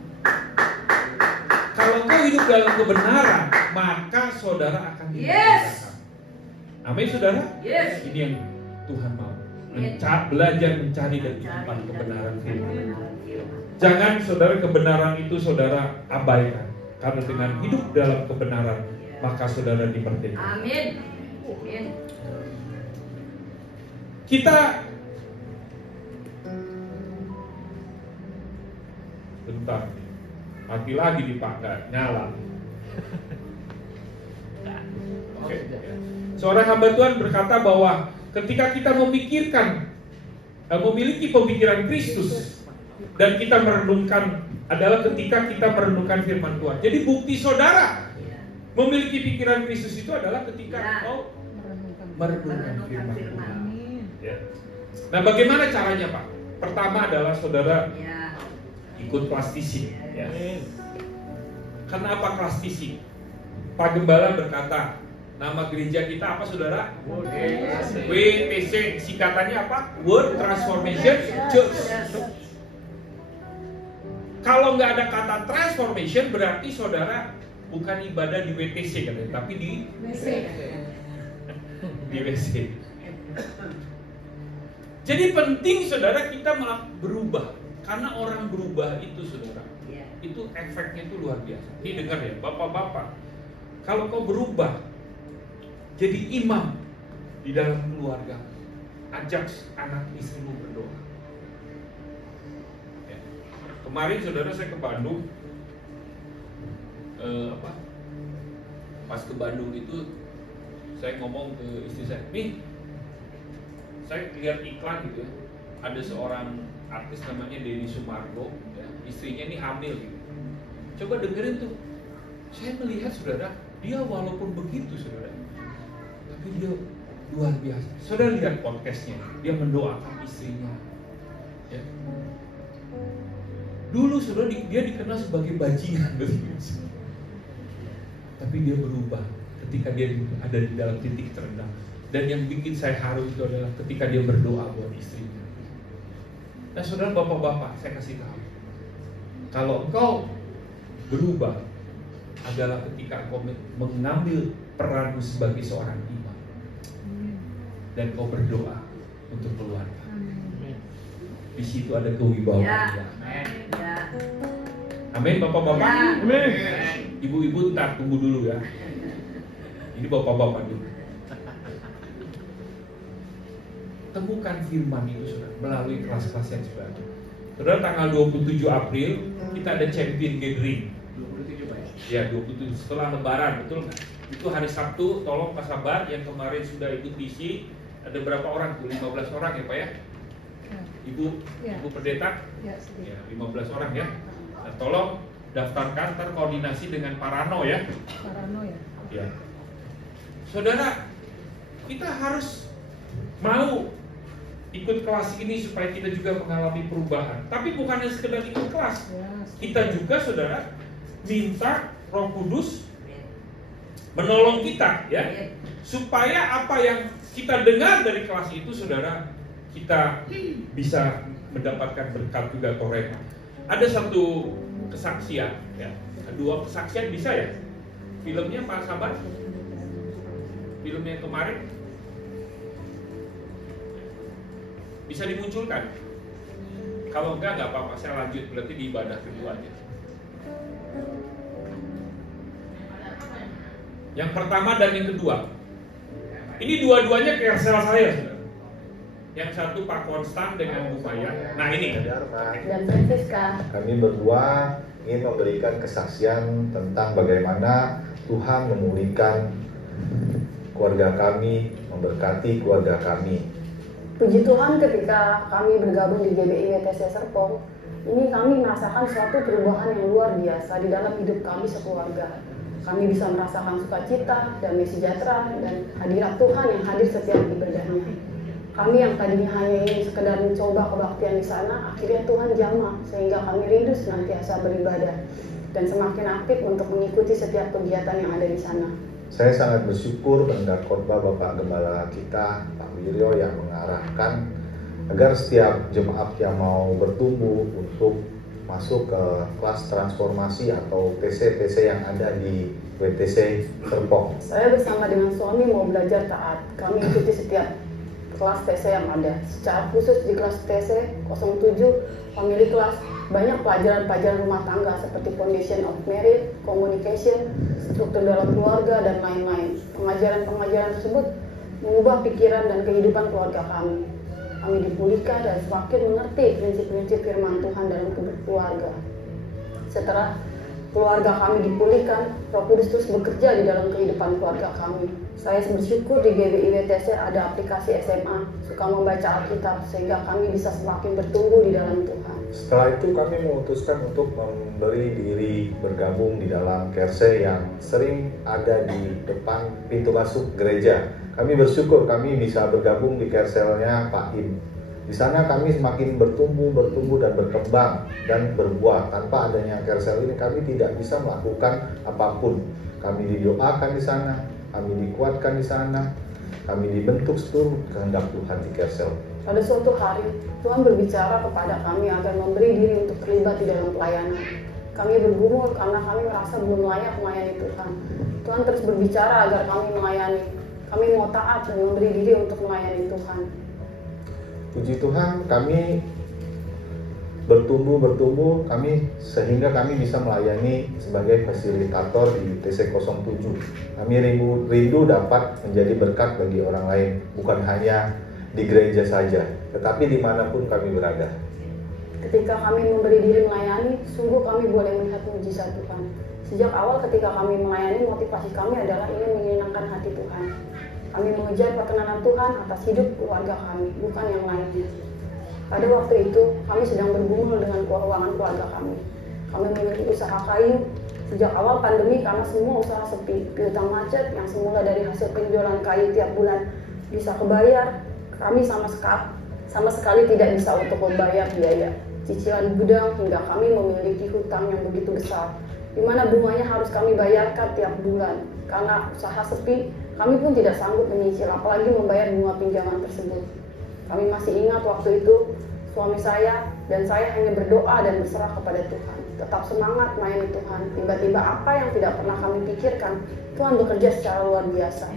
Kalau kau hidup dalam kebenaran, maka saudara akan Yes. Amin saudara? Yes. Ini yang Tuhan mau. Belajar mencari dan menyimpan kebenaran firman. Jangan saudara kebenaran itu saudara abaikan. Karena dengan hidup dalam kebenaran, maka saudara dimerdekakan. Amin. Amin. Kita bentar, mati lagi di Pak, nggak nyala. Oke. Seorang hamba Tuhan berkata bahwa ketika kita memikirkan, memiliki pemikiran Kristus dan kita merenungkan adalah ketika kita merenungkan firman Tuhan. Jadi bukti saudara memiliki pikiran Kristus itu adalah ketika kau merenungkan firman Tuhan. Ya. Nah, bagaimana caranya Pak? Pertama adalah saudara ikut kelas teaching. Ya. Karena apa kelas teaching? Pak Gembala berkata, nama gereja kita apa saudara? WTC, singkatannya apa? World Transformation Church. Kalau nggak ada kata transformation, berarti saudara bukan ibadah di WTC katanya, tapi di WC. Jadi penting saudara kita berubah, karena orang berubah itu saudara, itu efeknya itu luar biasa. Ini dengar ya, bapak-bapak, kalau kau berubah jadi imam di dalam keluarga, ajak anak istrimu berdoa. Ya. Kemarin saudara saya ke Bandung, pas ke Bandung itu Saya ngomong ke istri saya, nih, saya lihat iklan gitu ya, ada seorang artis namanya Denny Sumargo, ya, istrinya ini hamil gitu. Coba dengerin tuh, saya melihat saudara, dia walaupun begitu saudara, tapi dia luar biasa. Saudara lihat podcastnya, dia mendoakan istrinya. Ya. Dulu saudara dia dikenal sebagai bajingan, tapi dia berubah ketika dia ada di dalam titik terendah. Dan yang bikin saya haru itu adalah ketika dia berdoa buat istrinya. Nah saudara, bapak-bapak, saya kasih tahu, kalau engkau berubah adalah ketika engkau mengambil peranmu sebagai seorang imam dan kau berdoa untuk keluarga. Di situ ada kewibawaan. Ya. Amin, bapak-bapak. Ya. Amin. Ibu-ibu ntar tunggu dulu ya. Ini bapak-bapak dulu. Temukan firman itu saudara melalui kelas-kelas yang sebenarnya. Saudara, tanggal 27 April kita ada champion gathering. 27 Pak Ya, ya? 27 setelah Lebaran, betul nggak? Itu hari Sabtu. Tolong Pak Sabar yang kemarin sudah ikut PC, ada berapa orang tuh? 15 orang ya Pak ya? Ibu, Ya. Ibu Pendeta? Ya, Ya, 15 orang ya. Nah, tolong daftarkan, terkoordinasi dengan Parano ya. Parano ya. Ya. Saudara, kita harus mau ikut kelas ini supaya kita juga mengalami perubahan. Tapi bukan hanya sekedar ikut kelas. Ya. Kita juga saudara minta Roh Kudus menolong kita ya. Supaya apa yang kita dengar dari kelas itu saudara, kita bisa mendapatkan berkat juga torema. Ada satu kesaksian ya. Dua kesaksian bisa ya. Filmnya Pak Sabar. Film yang kemarin bisa dimunculkan. Kalau enggak apa-apa, saya lanjut berarti di ibadah keduanya. Yang pertama dan yang kedua. Ini dua-duanya kersel saya, saudara. Yang satu Pak Konstan dengan Bu Maya. Nah ini. Dan Francisca. Kami berdua ingin memberikan kesaksian tentang bagaimana Tuhan memulihkan keluarga kami, memberkati keluarga kami. Puji Tuhan, ketika kami bergabung di GBI WTC Serpong, ini kami merasakan suatu perubahan yang luar biasa di dalam hidup kami sekeluarga. Kami bisa merasakan sukacita, damai sejahtera, dan hadirat Tuhan yang hadir setiap ibadahnya. Kami yang tadinya hanya ingin sekedar mencoba kebaktian di sana, akhirnya Tuhan jamah sehingga kami rindu senantiasa beribadah dan semakin aktif untuk mengikuti setiap kegiatan yang ada di sana. Saya sangat bersyukur mendengar khotbah Bapak Gembala kita, Pak Wiryo, yang mengarahkan agar setiap jemaat yang mau bertumbuh untuk masuk ke kelas transformasi atau TC-TC yang ada di WTC Serpong. Saya bersama dengan suami mau belajar taat. Kami ikuti setiap kelas TC yang ada. Secara khusus di kelas TC 07, family class, banyak pelajaran-pelajaran rumah tangga seperti foundation of marriage, communication, struktur dalam keluarga, dan lain-lain. Pengajaran-pengajaran tersebut mengubah pikiran dan kehidupan keluarga kami. Kami dipulihkan dan semakin mengerti prinsip-prinsip firman Tuhan dalam keluarga. Setelah keluarga kami dipulihkan, Roh Kudus terus bekerja di dalam kehidupan keluarga kami. Saya bersyukur di GBI WTC ada aplikasi SMA, suka membaca Alkitab, sehingga kami bisa semakin bertumbuh di dalam Tuhan. Setelah itu kami memutuskan untuk memberi diri bergabung di dalam kerse yang sering ada di depan pintu masuk gereja. Kami bersyukur kami bisa bergabung di kerselnya Pak Im. Di sana kami semakin bertumbuh dan berkembang dan berbuah. Tanpa adanya kersel ini kami tidak bisa melakukan apapun. Kami didoakan di sana, kami dikuatkan di sana, kami dibentuk seluruh kehendak Tuhan di kersel. Pada suatu hari, Tuhan berbicara kepada kami agar memberi diri untuk terlibat di dalam pelayanan. Kami bergumul karena kami merasa belum layak melayani Tuhan. Tuhan terus berbicara agar kami melayani. Kami mau taat dan memberi diri untuk melayani Tuhan. Puji Tuhan, kami bertumbuh kami sehingga kami bisa melayani sebagai fasilitator di TC07. Kami rindu dapat menjadi berkat bagi orang lain, bukan hanya di gereja saja, tetapi dimanapun kami berada. Ketika kami memberi diri melayani, sungguh kami boleh melihat mujizat Tuhan. Sejak awal ketika kami melayani, motivasi kami adalah ingin menyenangkan hati Tuhan. Kami mengejar perkenanan Tuhan atas hidup keluarga kami, bukan yang lainnya. Pada waktu itu, kami sedang bergumul dengan keuangan keluarga kami. Kami memiliki usaha kayu. Sejak awal pandemi, karena semua usaha sepi, piutang macet yang semula dari hasil penjualan kayu tiap bulan bisa kebayar, kami sama sekali tidak bisa untuk membayar biaya cicilan gudang, hingga kami memiliki hutang yang begitu besar, di mana bunganya harus kami bayarkan tiap bulan. Karena usaha sepi, kami pun tidak sanggup menyicil, apalagi membayar bunga pinjaman tersebut. Kami masih ingat waktu itu, suami saya dan saya hanya berdoa dan berserah kepada Tuhan. Tetap semangat melayani Tuhan. Tiba-tiba apa yang tidak pernah kami pikirkan, Tuhan bekerja secara luar biasa.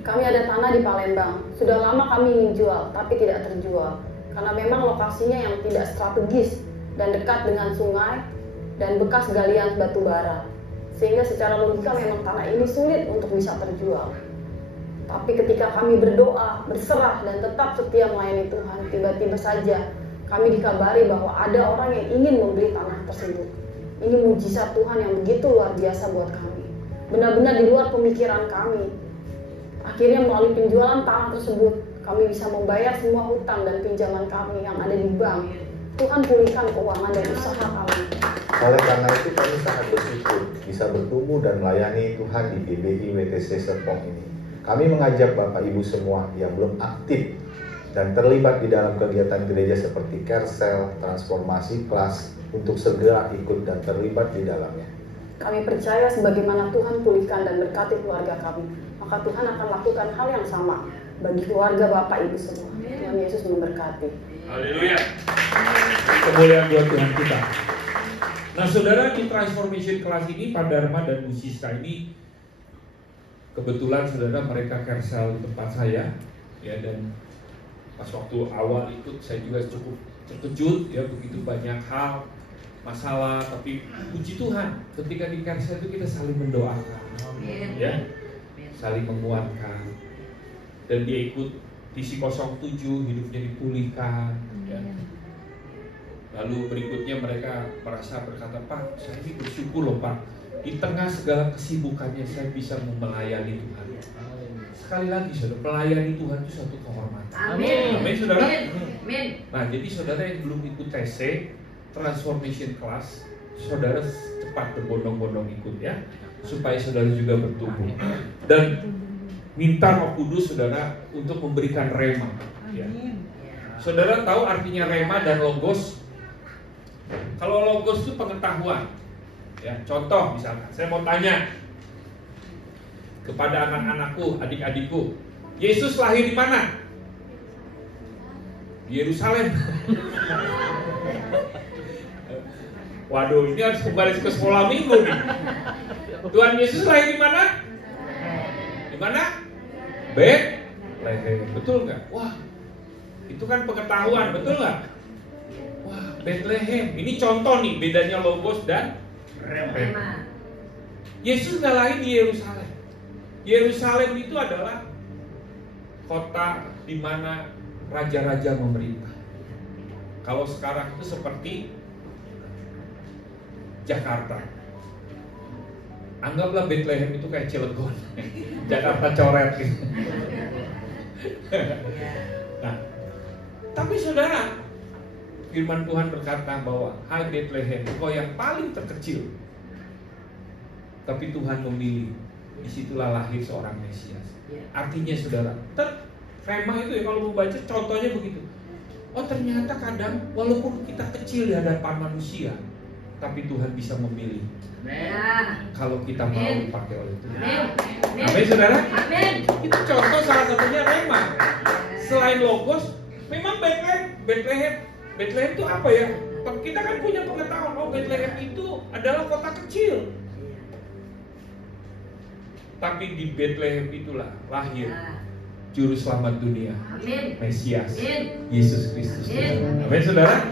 Kami ada tanah di Palembang. Sudah lama kami ingin jual, tapi tidak terjual. Karena memang lokasinya yang tidak strategis dan dekat dengan sungai dan bekas galian batu bara. Sehingga secara logika memang tanah ini sulit untuk bisa terjual. Tapi ketika kami berdoa, berserah, dan tetap setia melayani Tuhan, tiba-tiba saja kami dikabari bahwa ada orang yang ingin membeli tanah tersebut. Ini mujizat Tuhan yang begitu luar biasa buat kami. Benar-benar di luar pemikiran kami. Akhirnya melalui penjualan tanah tersebut, kami bisa membayar semua hutang dan pinjaman kami yang ada di bank. Tuhan pulihkan keuangan dan usaha kami. Oleh karena itu kami sangat bersyukur bisa bertumbuh dan melayani Tuhan di GBI WTC Serpong ini. Kami mengajak Bapak Ibu semua yang belum aktif dan terlibat di dalam kegiatan gereja seperti Kersel, transformasi kelas untuk segera ikut dan terlibat di dalamnya. Kami percaya sebagaimana Tuhan pulihkan dan berkati keluarga kami, maka Tuhan akan lakukan hal yang sama bagi keluarga Bapak Ibu semua. Tuhan Yesus memberkati. Haleluya. Kemuliaan buat Tuhan kita. Nah, saudara, di transformation kelas ini, Pak Dharma dan Bu Siska ini kebetulan saudara mereka Kersel di tempat saya, ya, dan pas waktu awal ikut saya juga cukup terkejut, ya, begitu banyak hal masalah, tapi puji Tuhan ketika di Kersel itu kita saling mendoakan, ya, saling menguatkan, dan dia ikut TC 07 hidupnya dipulihkan, ya. Lalu berikutnya mereka merasa berkata, Pak, saya ini bersyukur loh Pak, di tengah segala kesibukannya saya bisa melayani Tuhan. Sekali lagi saudara, melayani Tuhan itu satu kehormatan. Amin. Amin saudara. Amin. Nah, jadi saudara yang belum ikut TC Transformation Class, saudara cepat berbondong-bondong ikut ya, supaya saudara juga bertumbuh. Dan minta Roh Kudus saudara untuk memberikan rema. Ya. Saudara tahu artinya rema dan logos? Kalau logos itu pengetahuan. Ya, contoh misalkan, saya mau tanya kepada anak-anakku, adik-adikku, Yesus lahir di mana? Di Yerusalem. Waduh, ini harus kembali ke sekolah minggu nih. Tuhan Yesus lahir di mana? Di mana? Bethlehem. Betul nggak? Wah, itu kan pengetahuan, betul nggak? Wah, Bethlehem. Ini contoh nih bedanya logos dan rema. Yesus nggak lahir di Yerusalem. Yerusalem itu adalah kota di mana raja-raja memerintah. Kalau sekarang itu seperti Jakarta. Anggaplah Bethlehem itu kayak Cilegon, Jakarta coret gitu. Nah, tapi saudara, firman Tuhan berkata bahwa hai Bethlehem, engkau yang paling terkecil, tapi Tuhan memilih, disitulah lahir seorang Mesias. Artinya saudara, rema itu ya kalau membaca contohnya begitu. Oh ternyata kadang walaupun kita kecil di hadapan manusia, tapi Tuhan bisa memilih. Kalau kita mau dipakai oleh Tuhan. Amin saudara. Itu contoh salah satunya rema. Selain logos, memang Bethlehem itu apa ya? Kita kan punya pengetahuan, oh Bethlehem itu adalah kota kecil. Tapi di Bethlehem itulah lahir Juru Selamat dunia, Mesias, Yesus Kristus. Amin saudara.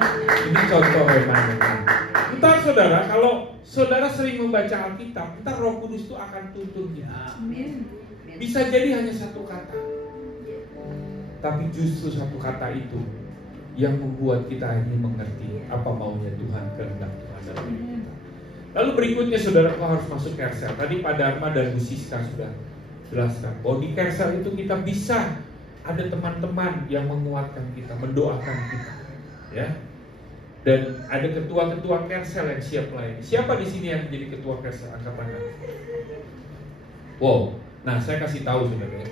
Ini contoh firman Tuhan. Entar saudara, kalau saudara sering membaca Alkitab, entar Roh Kudus itu akan tuntun kita. Bisa jadi hanya satu kata, tapi justru satu kata itu yang membuat kita ini mengerti apa maunya Tuhan, kehendak Tuhan dalam hidup kita. Lalu berikutnya saudara, kau harus masuk Kersel. Tadi Pak Dharma dan Bu Siska sudah jelaskan bahwa di Kersel itu kita bisa ada teman-teman yang menguatkan kita, mendoakan kita, ya. Dan ada ketua-ketua Kersel yang siap melayani. Siapa di sini yang menjadi ketua Kersel? Angkat tangan. Wow. Nah, saya kasih tahu saudara ya.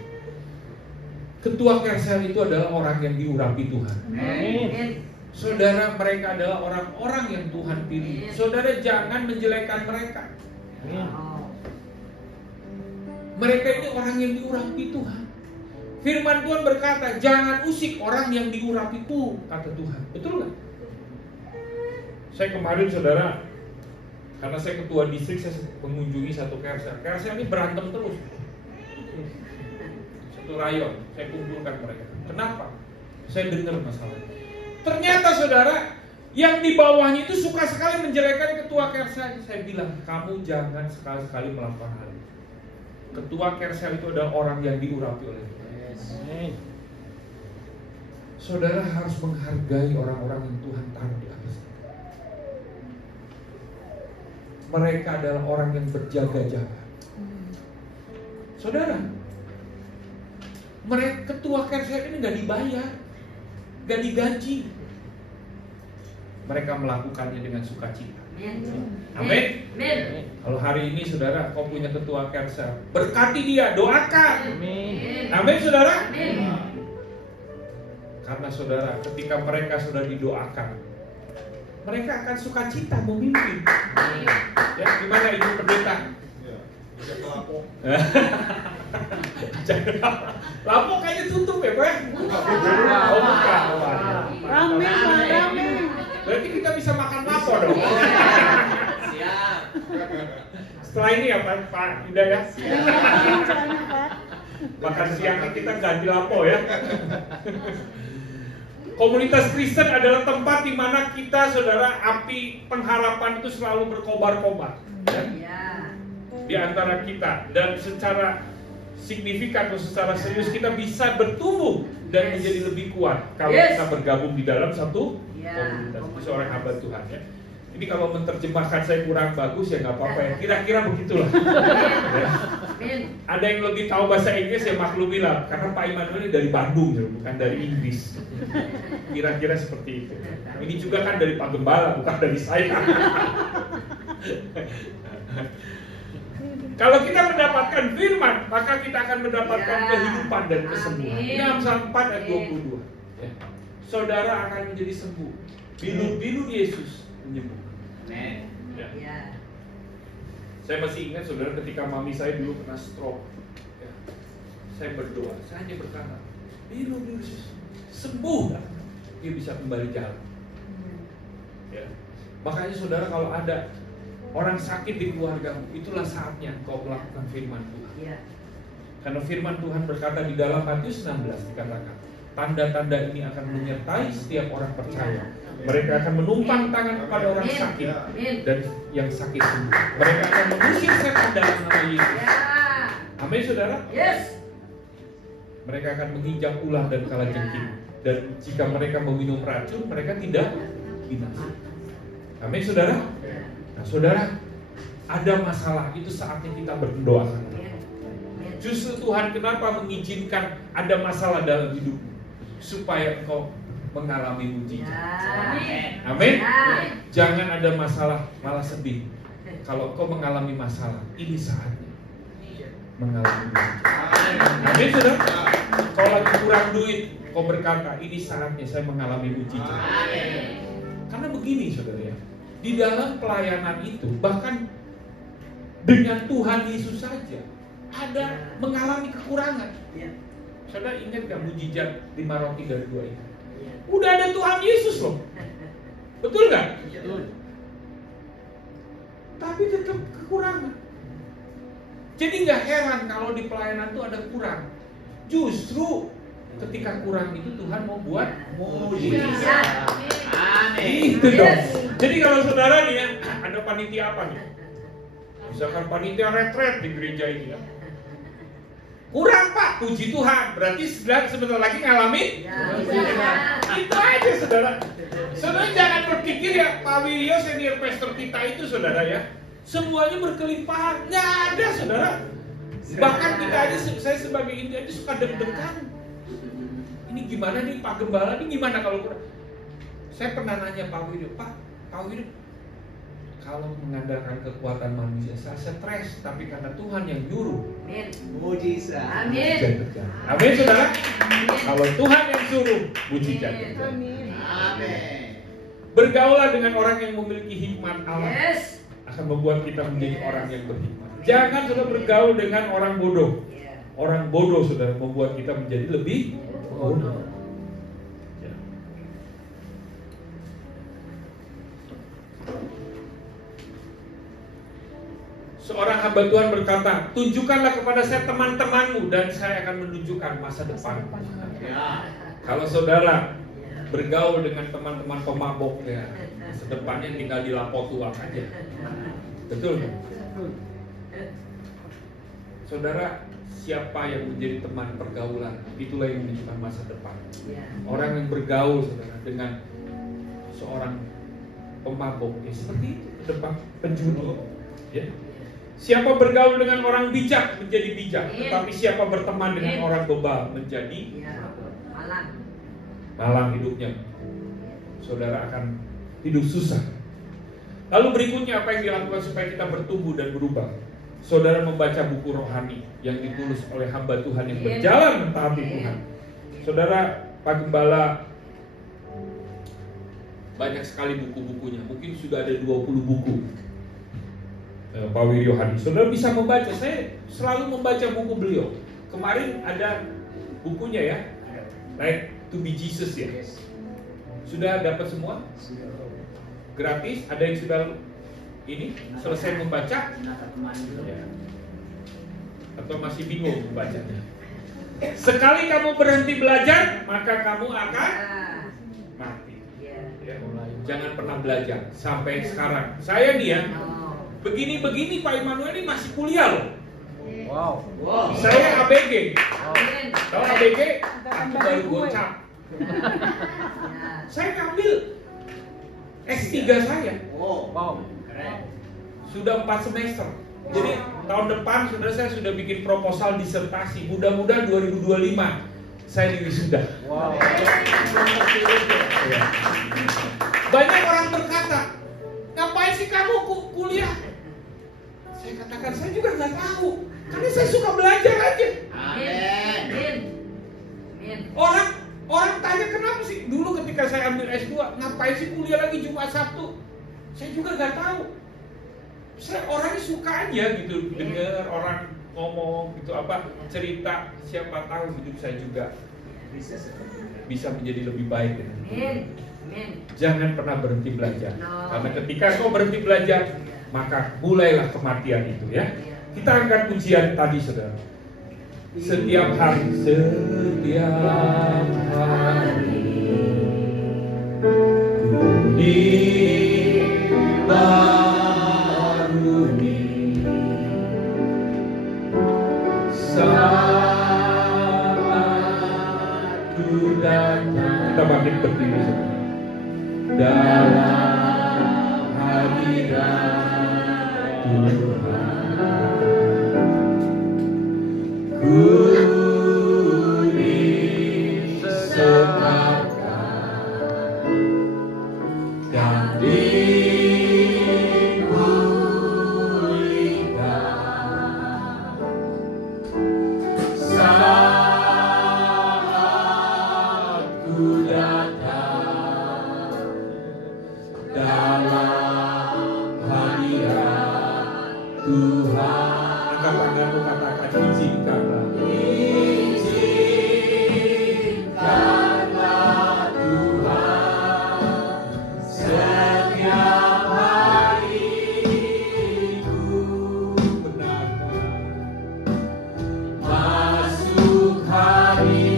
Ketua Kersel itu adalah orang yang diurapi Tuhan. Amin. Saudara, mereka adalah orang-orang yang Tuhan pilih. Saudara, jangan menjelekkan mereka. Mereka ini orang yang diurapi Tuhan. Firman Tuhan berkata, jangan usik orang yang diurapiku, kata Tuhan. Betul nggak? Saya kemarin saudara, karena saya ketua distrik, saya mengunjungi satu Kersel. Kersel ini berantem terus. Satu rayon, saya kumpulkan mereka. Kenapa? Saya dengar masalahnya. Ternyata saudara, yang di bawahnya itu suka sekali menjelekkan ketua Kersel. Saya bilang, kamu jangan sekali-sekali melakukan hal itu. Ketua Kersel itu adalah orang yang diurapi oleh Tuhan. Saudara harus menghargai orang-orang yang Tuhan taruh di atas kita. Mereka adalah orang yang berjaga-jaga. Saudara, mereka ketua Kersel ini gak dibayar, gak digaji. Mereka melakukannya dengan sukacita. Amin. Kalau hari ini saudara, kau punya ketua Kersel, berkati dia, doakan. Amin saudara. Karena saudara, ketika mereka sudah didoakan, mereka akan sukacita memimpin. Ya, gimana Ibu Pendeta? Lapo kayaknya tutup ya, Pak? Oh, bukan. Rame, Pak, rame. Berarti kita bisa makan lapo dong. Siap. Setelah ini ya Pak Yuda ya. Makan siangnya kita ganti lapo ya. Komunitas Kristen adalah tempat di mana kita, saudara, api pengharapan itu selalu berkobar-kobar ya? Di antara kita, dan secara signifikan atau secara serius kita bisa bertumbuh dan menjadi lebih kuat kalau kita bergabung di dalam satu komunitas. Itu seorang hamba Tuhan ya. Ini kalau menerjemahkan saya kurang bagus ya nggak apa-apa ya. Kira-kira begitulah. Ya. Ada yang lebih tahu bahasa Inggris ya maklumilah, karena Pak Immanuel ini dari Bandung ya, bukan dari Inggris. Kira-kira seperti itu. Ini juga kan dari Pak Gembala, bukan dari saya. Kalau kita mendapatkan firman, maka kita akan mendapatkan kehidupan dan kesembuhan. Ini Amsal 4 ayat 22. Ya. Saudara akan menjadi sembuh. Bilu-bilu Yesus menyembuhkan. Ya. Saya masih ingat saudara ketika mami saya dulu kena stroke. Ya. Saya berdoa, saya hanya berkata, bilu-bilu Yesus sembuh, dia bisa kembali jalan. Ya. Makanya saudara, kalau ada orang sakit di keluargamu, itulah saatnya kau melakukan firman Tuhan. Karena firman Tuhan berkata di dalam Matius 16 dikatakan, tanda-tanda ini akan menyertai setiap orang percaya. Mereka akan menumpang tangan kepada orang sakit dan yang sakit sembuh. Mereka akan mengusir setan dalam nama Yesus. Amin saudara? Yes. Mereka akan menginjak ular dan kalajengking. Dan jika mereka meminum racun, mereka tidak binasa. Amin saudara? Nah saudara, ada masalah, itu saatnya kita berdoa. Justru Tuhan kenapa mengizinkan ada masalah dalam hidupmu? Supaya engkau mengalami mujizat. Amin. Jangan ada masalah malah sedih. Kalau engkau mengalami masalah, ini saatnya mengalami mujizat. Amin saudara. Kalau lagi kurang duit, kau berkata, ini saatnya saya mengalami mujizat. Karena begini saudara ya, di dalam pelayanan itu, bahkan dengan Tuhan Yesus saja ada mengalami kekurangan. Saudara ingat gak mujizat 5 roti dan 2 ikan? Udah ada Tuhan Yesus loh. Betul gak? Betul. Tapi tetap kekurangan. Jadi gak heran kalau di pelayanan itu ada kurang. Justru ketika kurang itu Tuhan mau buat mujizat. Itu dong. Jadi kalau saudara nih ya, ada panitia apa nih? Misalkan panitia retret di gereja ini ya. Kurang Pak, puji Tuhan. Berarti sebentar lagi ngalamin. Itu aja saudara. Saudara jangan berpikir ya Pak Wilio senior pastor kita itu saudara ya, semuanya berkelimpahan. Nggak ada saudara. Bahkan kita aja, saya sebagai ini aja suka deg-degan. Ini gimana nih Pak Gembala, ini gimana kalau kurang? Saya pernah nanya Pak Widodo, Pak Widodo, kalau mengandalkan kekuatan manusia saya stres, tapi karena Tuhan yang nyuruh. Amin. Mujizat. Amin. Amin saudara. Amin. Kalau Tuhan yang suruh, mujizat terjadi. Amin. Bergaulah dengan orang yang memiliki hikmat Allah, Yes. akan membuat kita menjadi orang yang berhikmat. Jangan saudara bergaul dengan orang bodoh. Yeah. Orang bodoh saudara membuat kita menjadi lebih bodoh. Ya. Seorang hamba Tuhan berkata, tunjukkanlah kepada saya teman-temanmu dan saya akan menunjukkan masa depan. Ya. Kalau saudara bergaul dengan teman-teman pemabok ya, masa depannya tinggal di lapo tuang aja. Betul kan? Saudara, siapa yang menjadi teman pergaulan, itulah yang menunjukkan masa depan. Orang yang bergaul saudara dengan seorang pemabok ya seperti itu, depan penjudi. Ya. Siapa bergaul dengan orang bijak menjadi bijak, tetapi siapa berteman dengan orang bebal menjadi malang hidupnya. Saudara akan hidup susah. Lalu berikutnya apa yang dilakukan supaya kita bertumbuh dan berubah? Saudara membaca buku rohani yang ditulis oleh hamba Tuhan yang berjalan mentaati Tuhan. Saudara, Pak Gembala banyak sekali buku-bukunya. Mungkin sudah ada 20 buku. Pak Wiryo Hadi, saudara bisa membaca. Saya selalu membaca buku beliau. Kemarin ada bukunya ya, Like to be Jesus ya. Sudah dapat semua? Gratis? Ada yang sudah ini selesai membaca? Ya. Atau masih bingung membacanya? Sekali kamu berhenti belajar, maka kamu akan mati. Ya. Jangan pernah belajar sampai sekarang. Saya nih ya, begini-begini Pak Immanuel ini masih kuliah loh. Wow. Saya ABG. Tahu ABG? Aku baru gocap. Saya ngambil S3 saya. Wow. Keren. Sudah 4 semester. Jadi tahun depan saudara saya sudah bikin proposal disertasi. Mudah-mudahan 2025 saya diwisuda. Wow. Ya. Banyak orang berkata, ngapain sih kamu kuliah? Saya katakan saya juga nggak tahu, karena saya suka belajar aja. Amin. Orang tanya kenapa sih? Dulu ketika saya ambil S2, ngapain sih kuliah lagi Jumat Sabtu? Saya juga nggak tahu. Saya orangnya suka aja gitu, dengar orang ngomong gitu apa cerita, siapa tahu hidup saya juga bisa menjadi lebih baik. Jangan pernah berhenti belajar. Karena ketika kau berhenti belajar, maka mulailah kematian itu ya. Kita angkat pujian tadi saudara. Setiap hari dibarui saat ku datang. Kita bangkit berdiri saudara. Dalam hadirat Tuhan ku disegarkan dan dipulihkan saat ku datang dalam hadirat Tuhan. Angkat tanganmu, katakan izinkanlah. Izinkanlah Tuhan setiap hariku benarkan masuk hadirat-Mu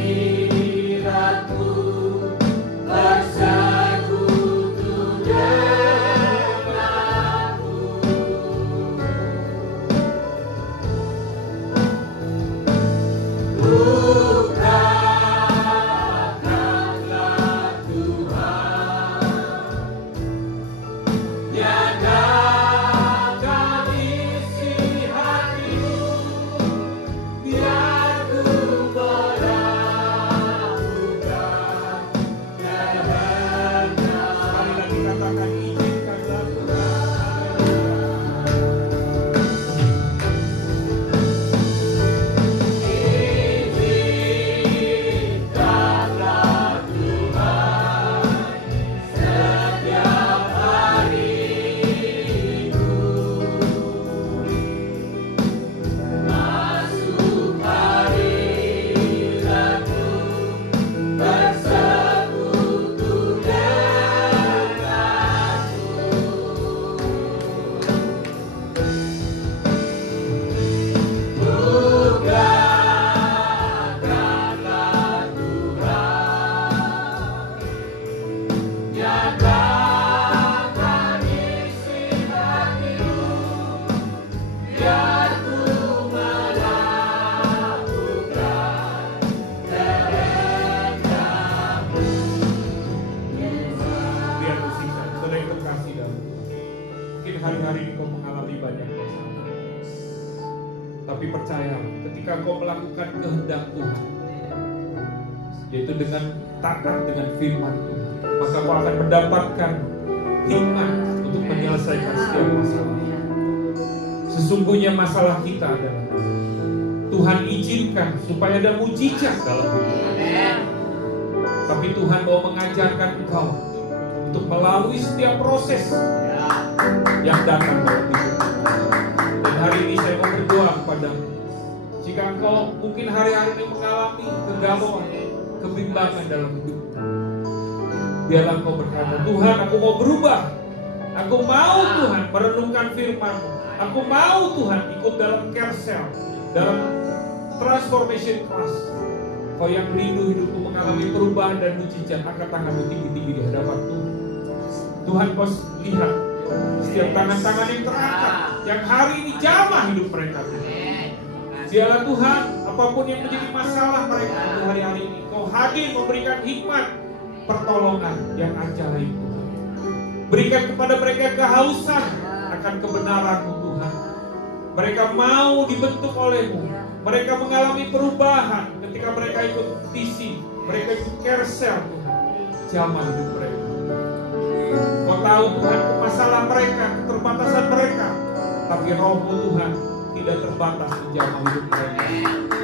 Tapi percaya, ketika kau melakukan kehendak Tuhan, yaitu dengan taat dengan firman Tuhan, maka kau akan mendapatkan hikmat untuk menyelesaikan setiap masalah. Sesungguhnya masalah kita adalah Tuhan izinkan supaya ada mujizat dalam hidup. Tapi Tuhan mau mengajarkan engkau untuk melalui setiap proses yang datang dalam hidup. Dan hari ini saya mau berdoa kepadamu, jika engkau mungkin hari-hari ini mengalami kegalauan, kebimbangan dalam hidup, biarlah engkau berkata, Tuhan, aku mau berubah. Aku mau Tuhan merenungkan firman-Mu. Aku mau Tuhan ikut dalam carousel, dalam transformation class. Kau yang rindu hidupku mengalami perubahan dan mujizat, angkat tanganmu tinggi-tinggi di hadapan Tuhan. Tuhan, kau lihat setiap tangan-tangan yang terangkat, yang hari ini jamah hidup mereka. Biarlah Tuhan, apapun yang menjadi masalah mereka di hari-hari ini, kau hadir memberikan hikmat, pertolongan yang ajaib Tuhan. Berikan kepada mereka kehausan akan kebenaran-Mu Tuhan. Mereka mau dibentuk oleh-Mu. Mereka mengalami perubahan ketika mereka ikut visi, mereka ikut carousel Tuhan. Jamah hidup mereka. Kau tahu Tuhan masalah mereka, keterbatasan mereka, tapi Roh-Mu Tuhan tidak terbatas menjamah hidup mereka.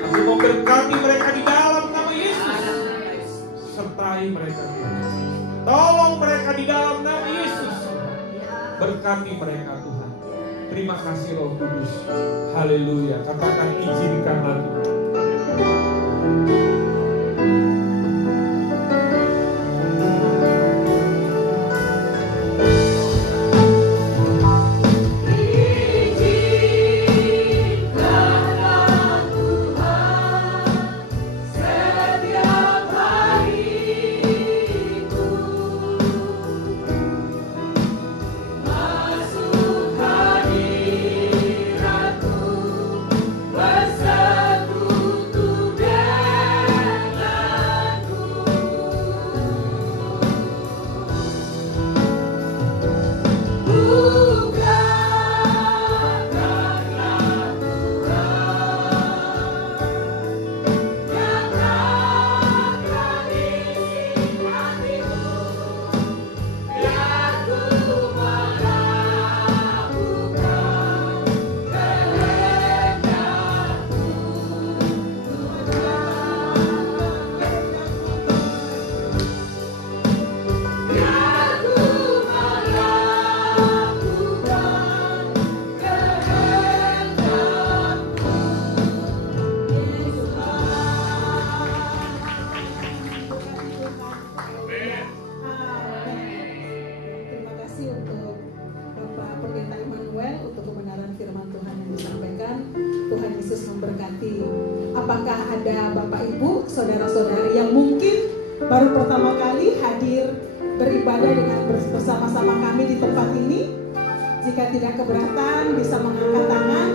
Aku memberkati mereka di dalam nama Yesus. Sertai mereka Tuhan. Tolong mereka di dalam nama Yesus. Berkati mereka Tuhan. Terima kasih Roh Kudus. Haleluya. Katakan izinkanlah Tuhan. Apakah ada Bapak Ibu, saudara-saudari yang mungkin baru pertama kali hadir beribadah dengan bersama-sama kami di tempat ini? Jika tidak keberatan, bisa mengangkat tangan.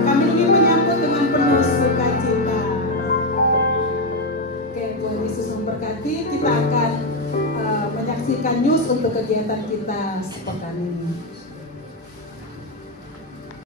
Kami ingin menyambut dengan penuh sukacita. Oke, Tuhan Yesus memberkati. Kita akan menyaksikan news untuk kegiatan kita sepekan ini.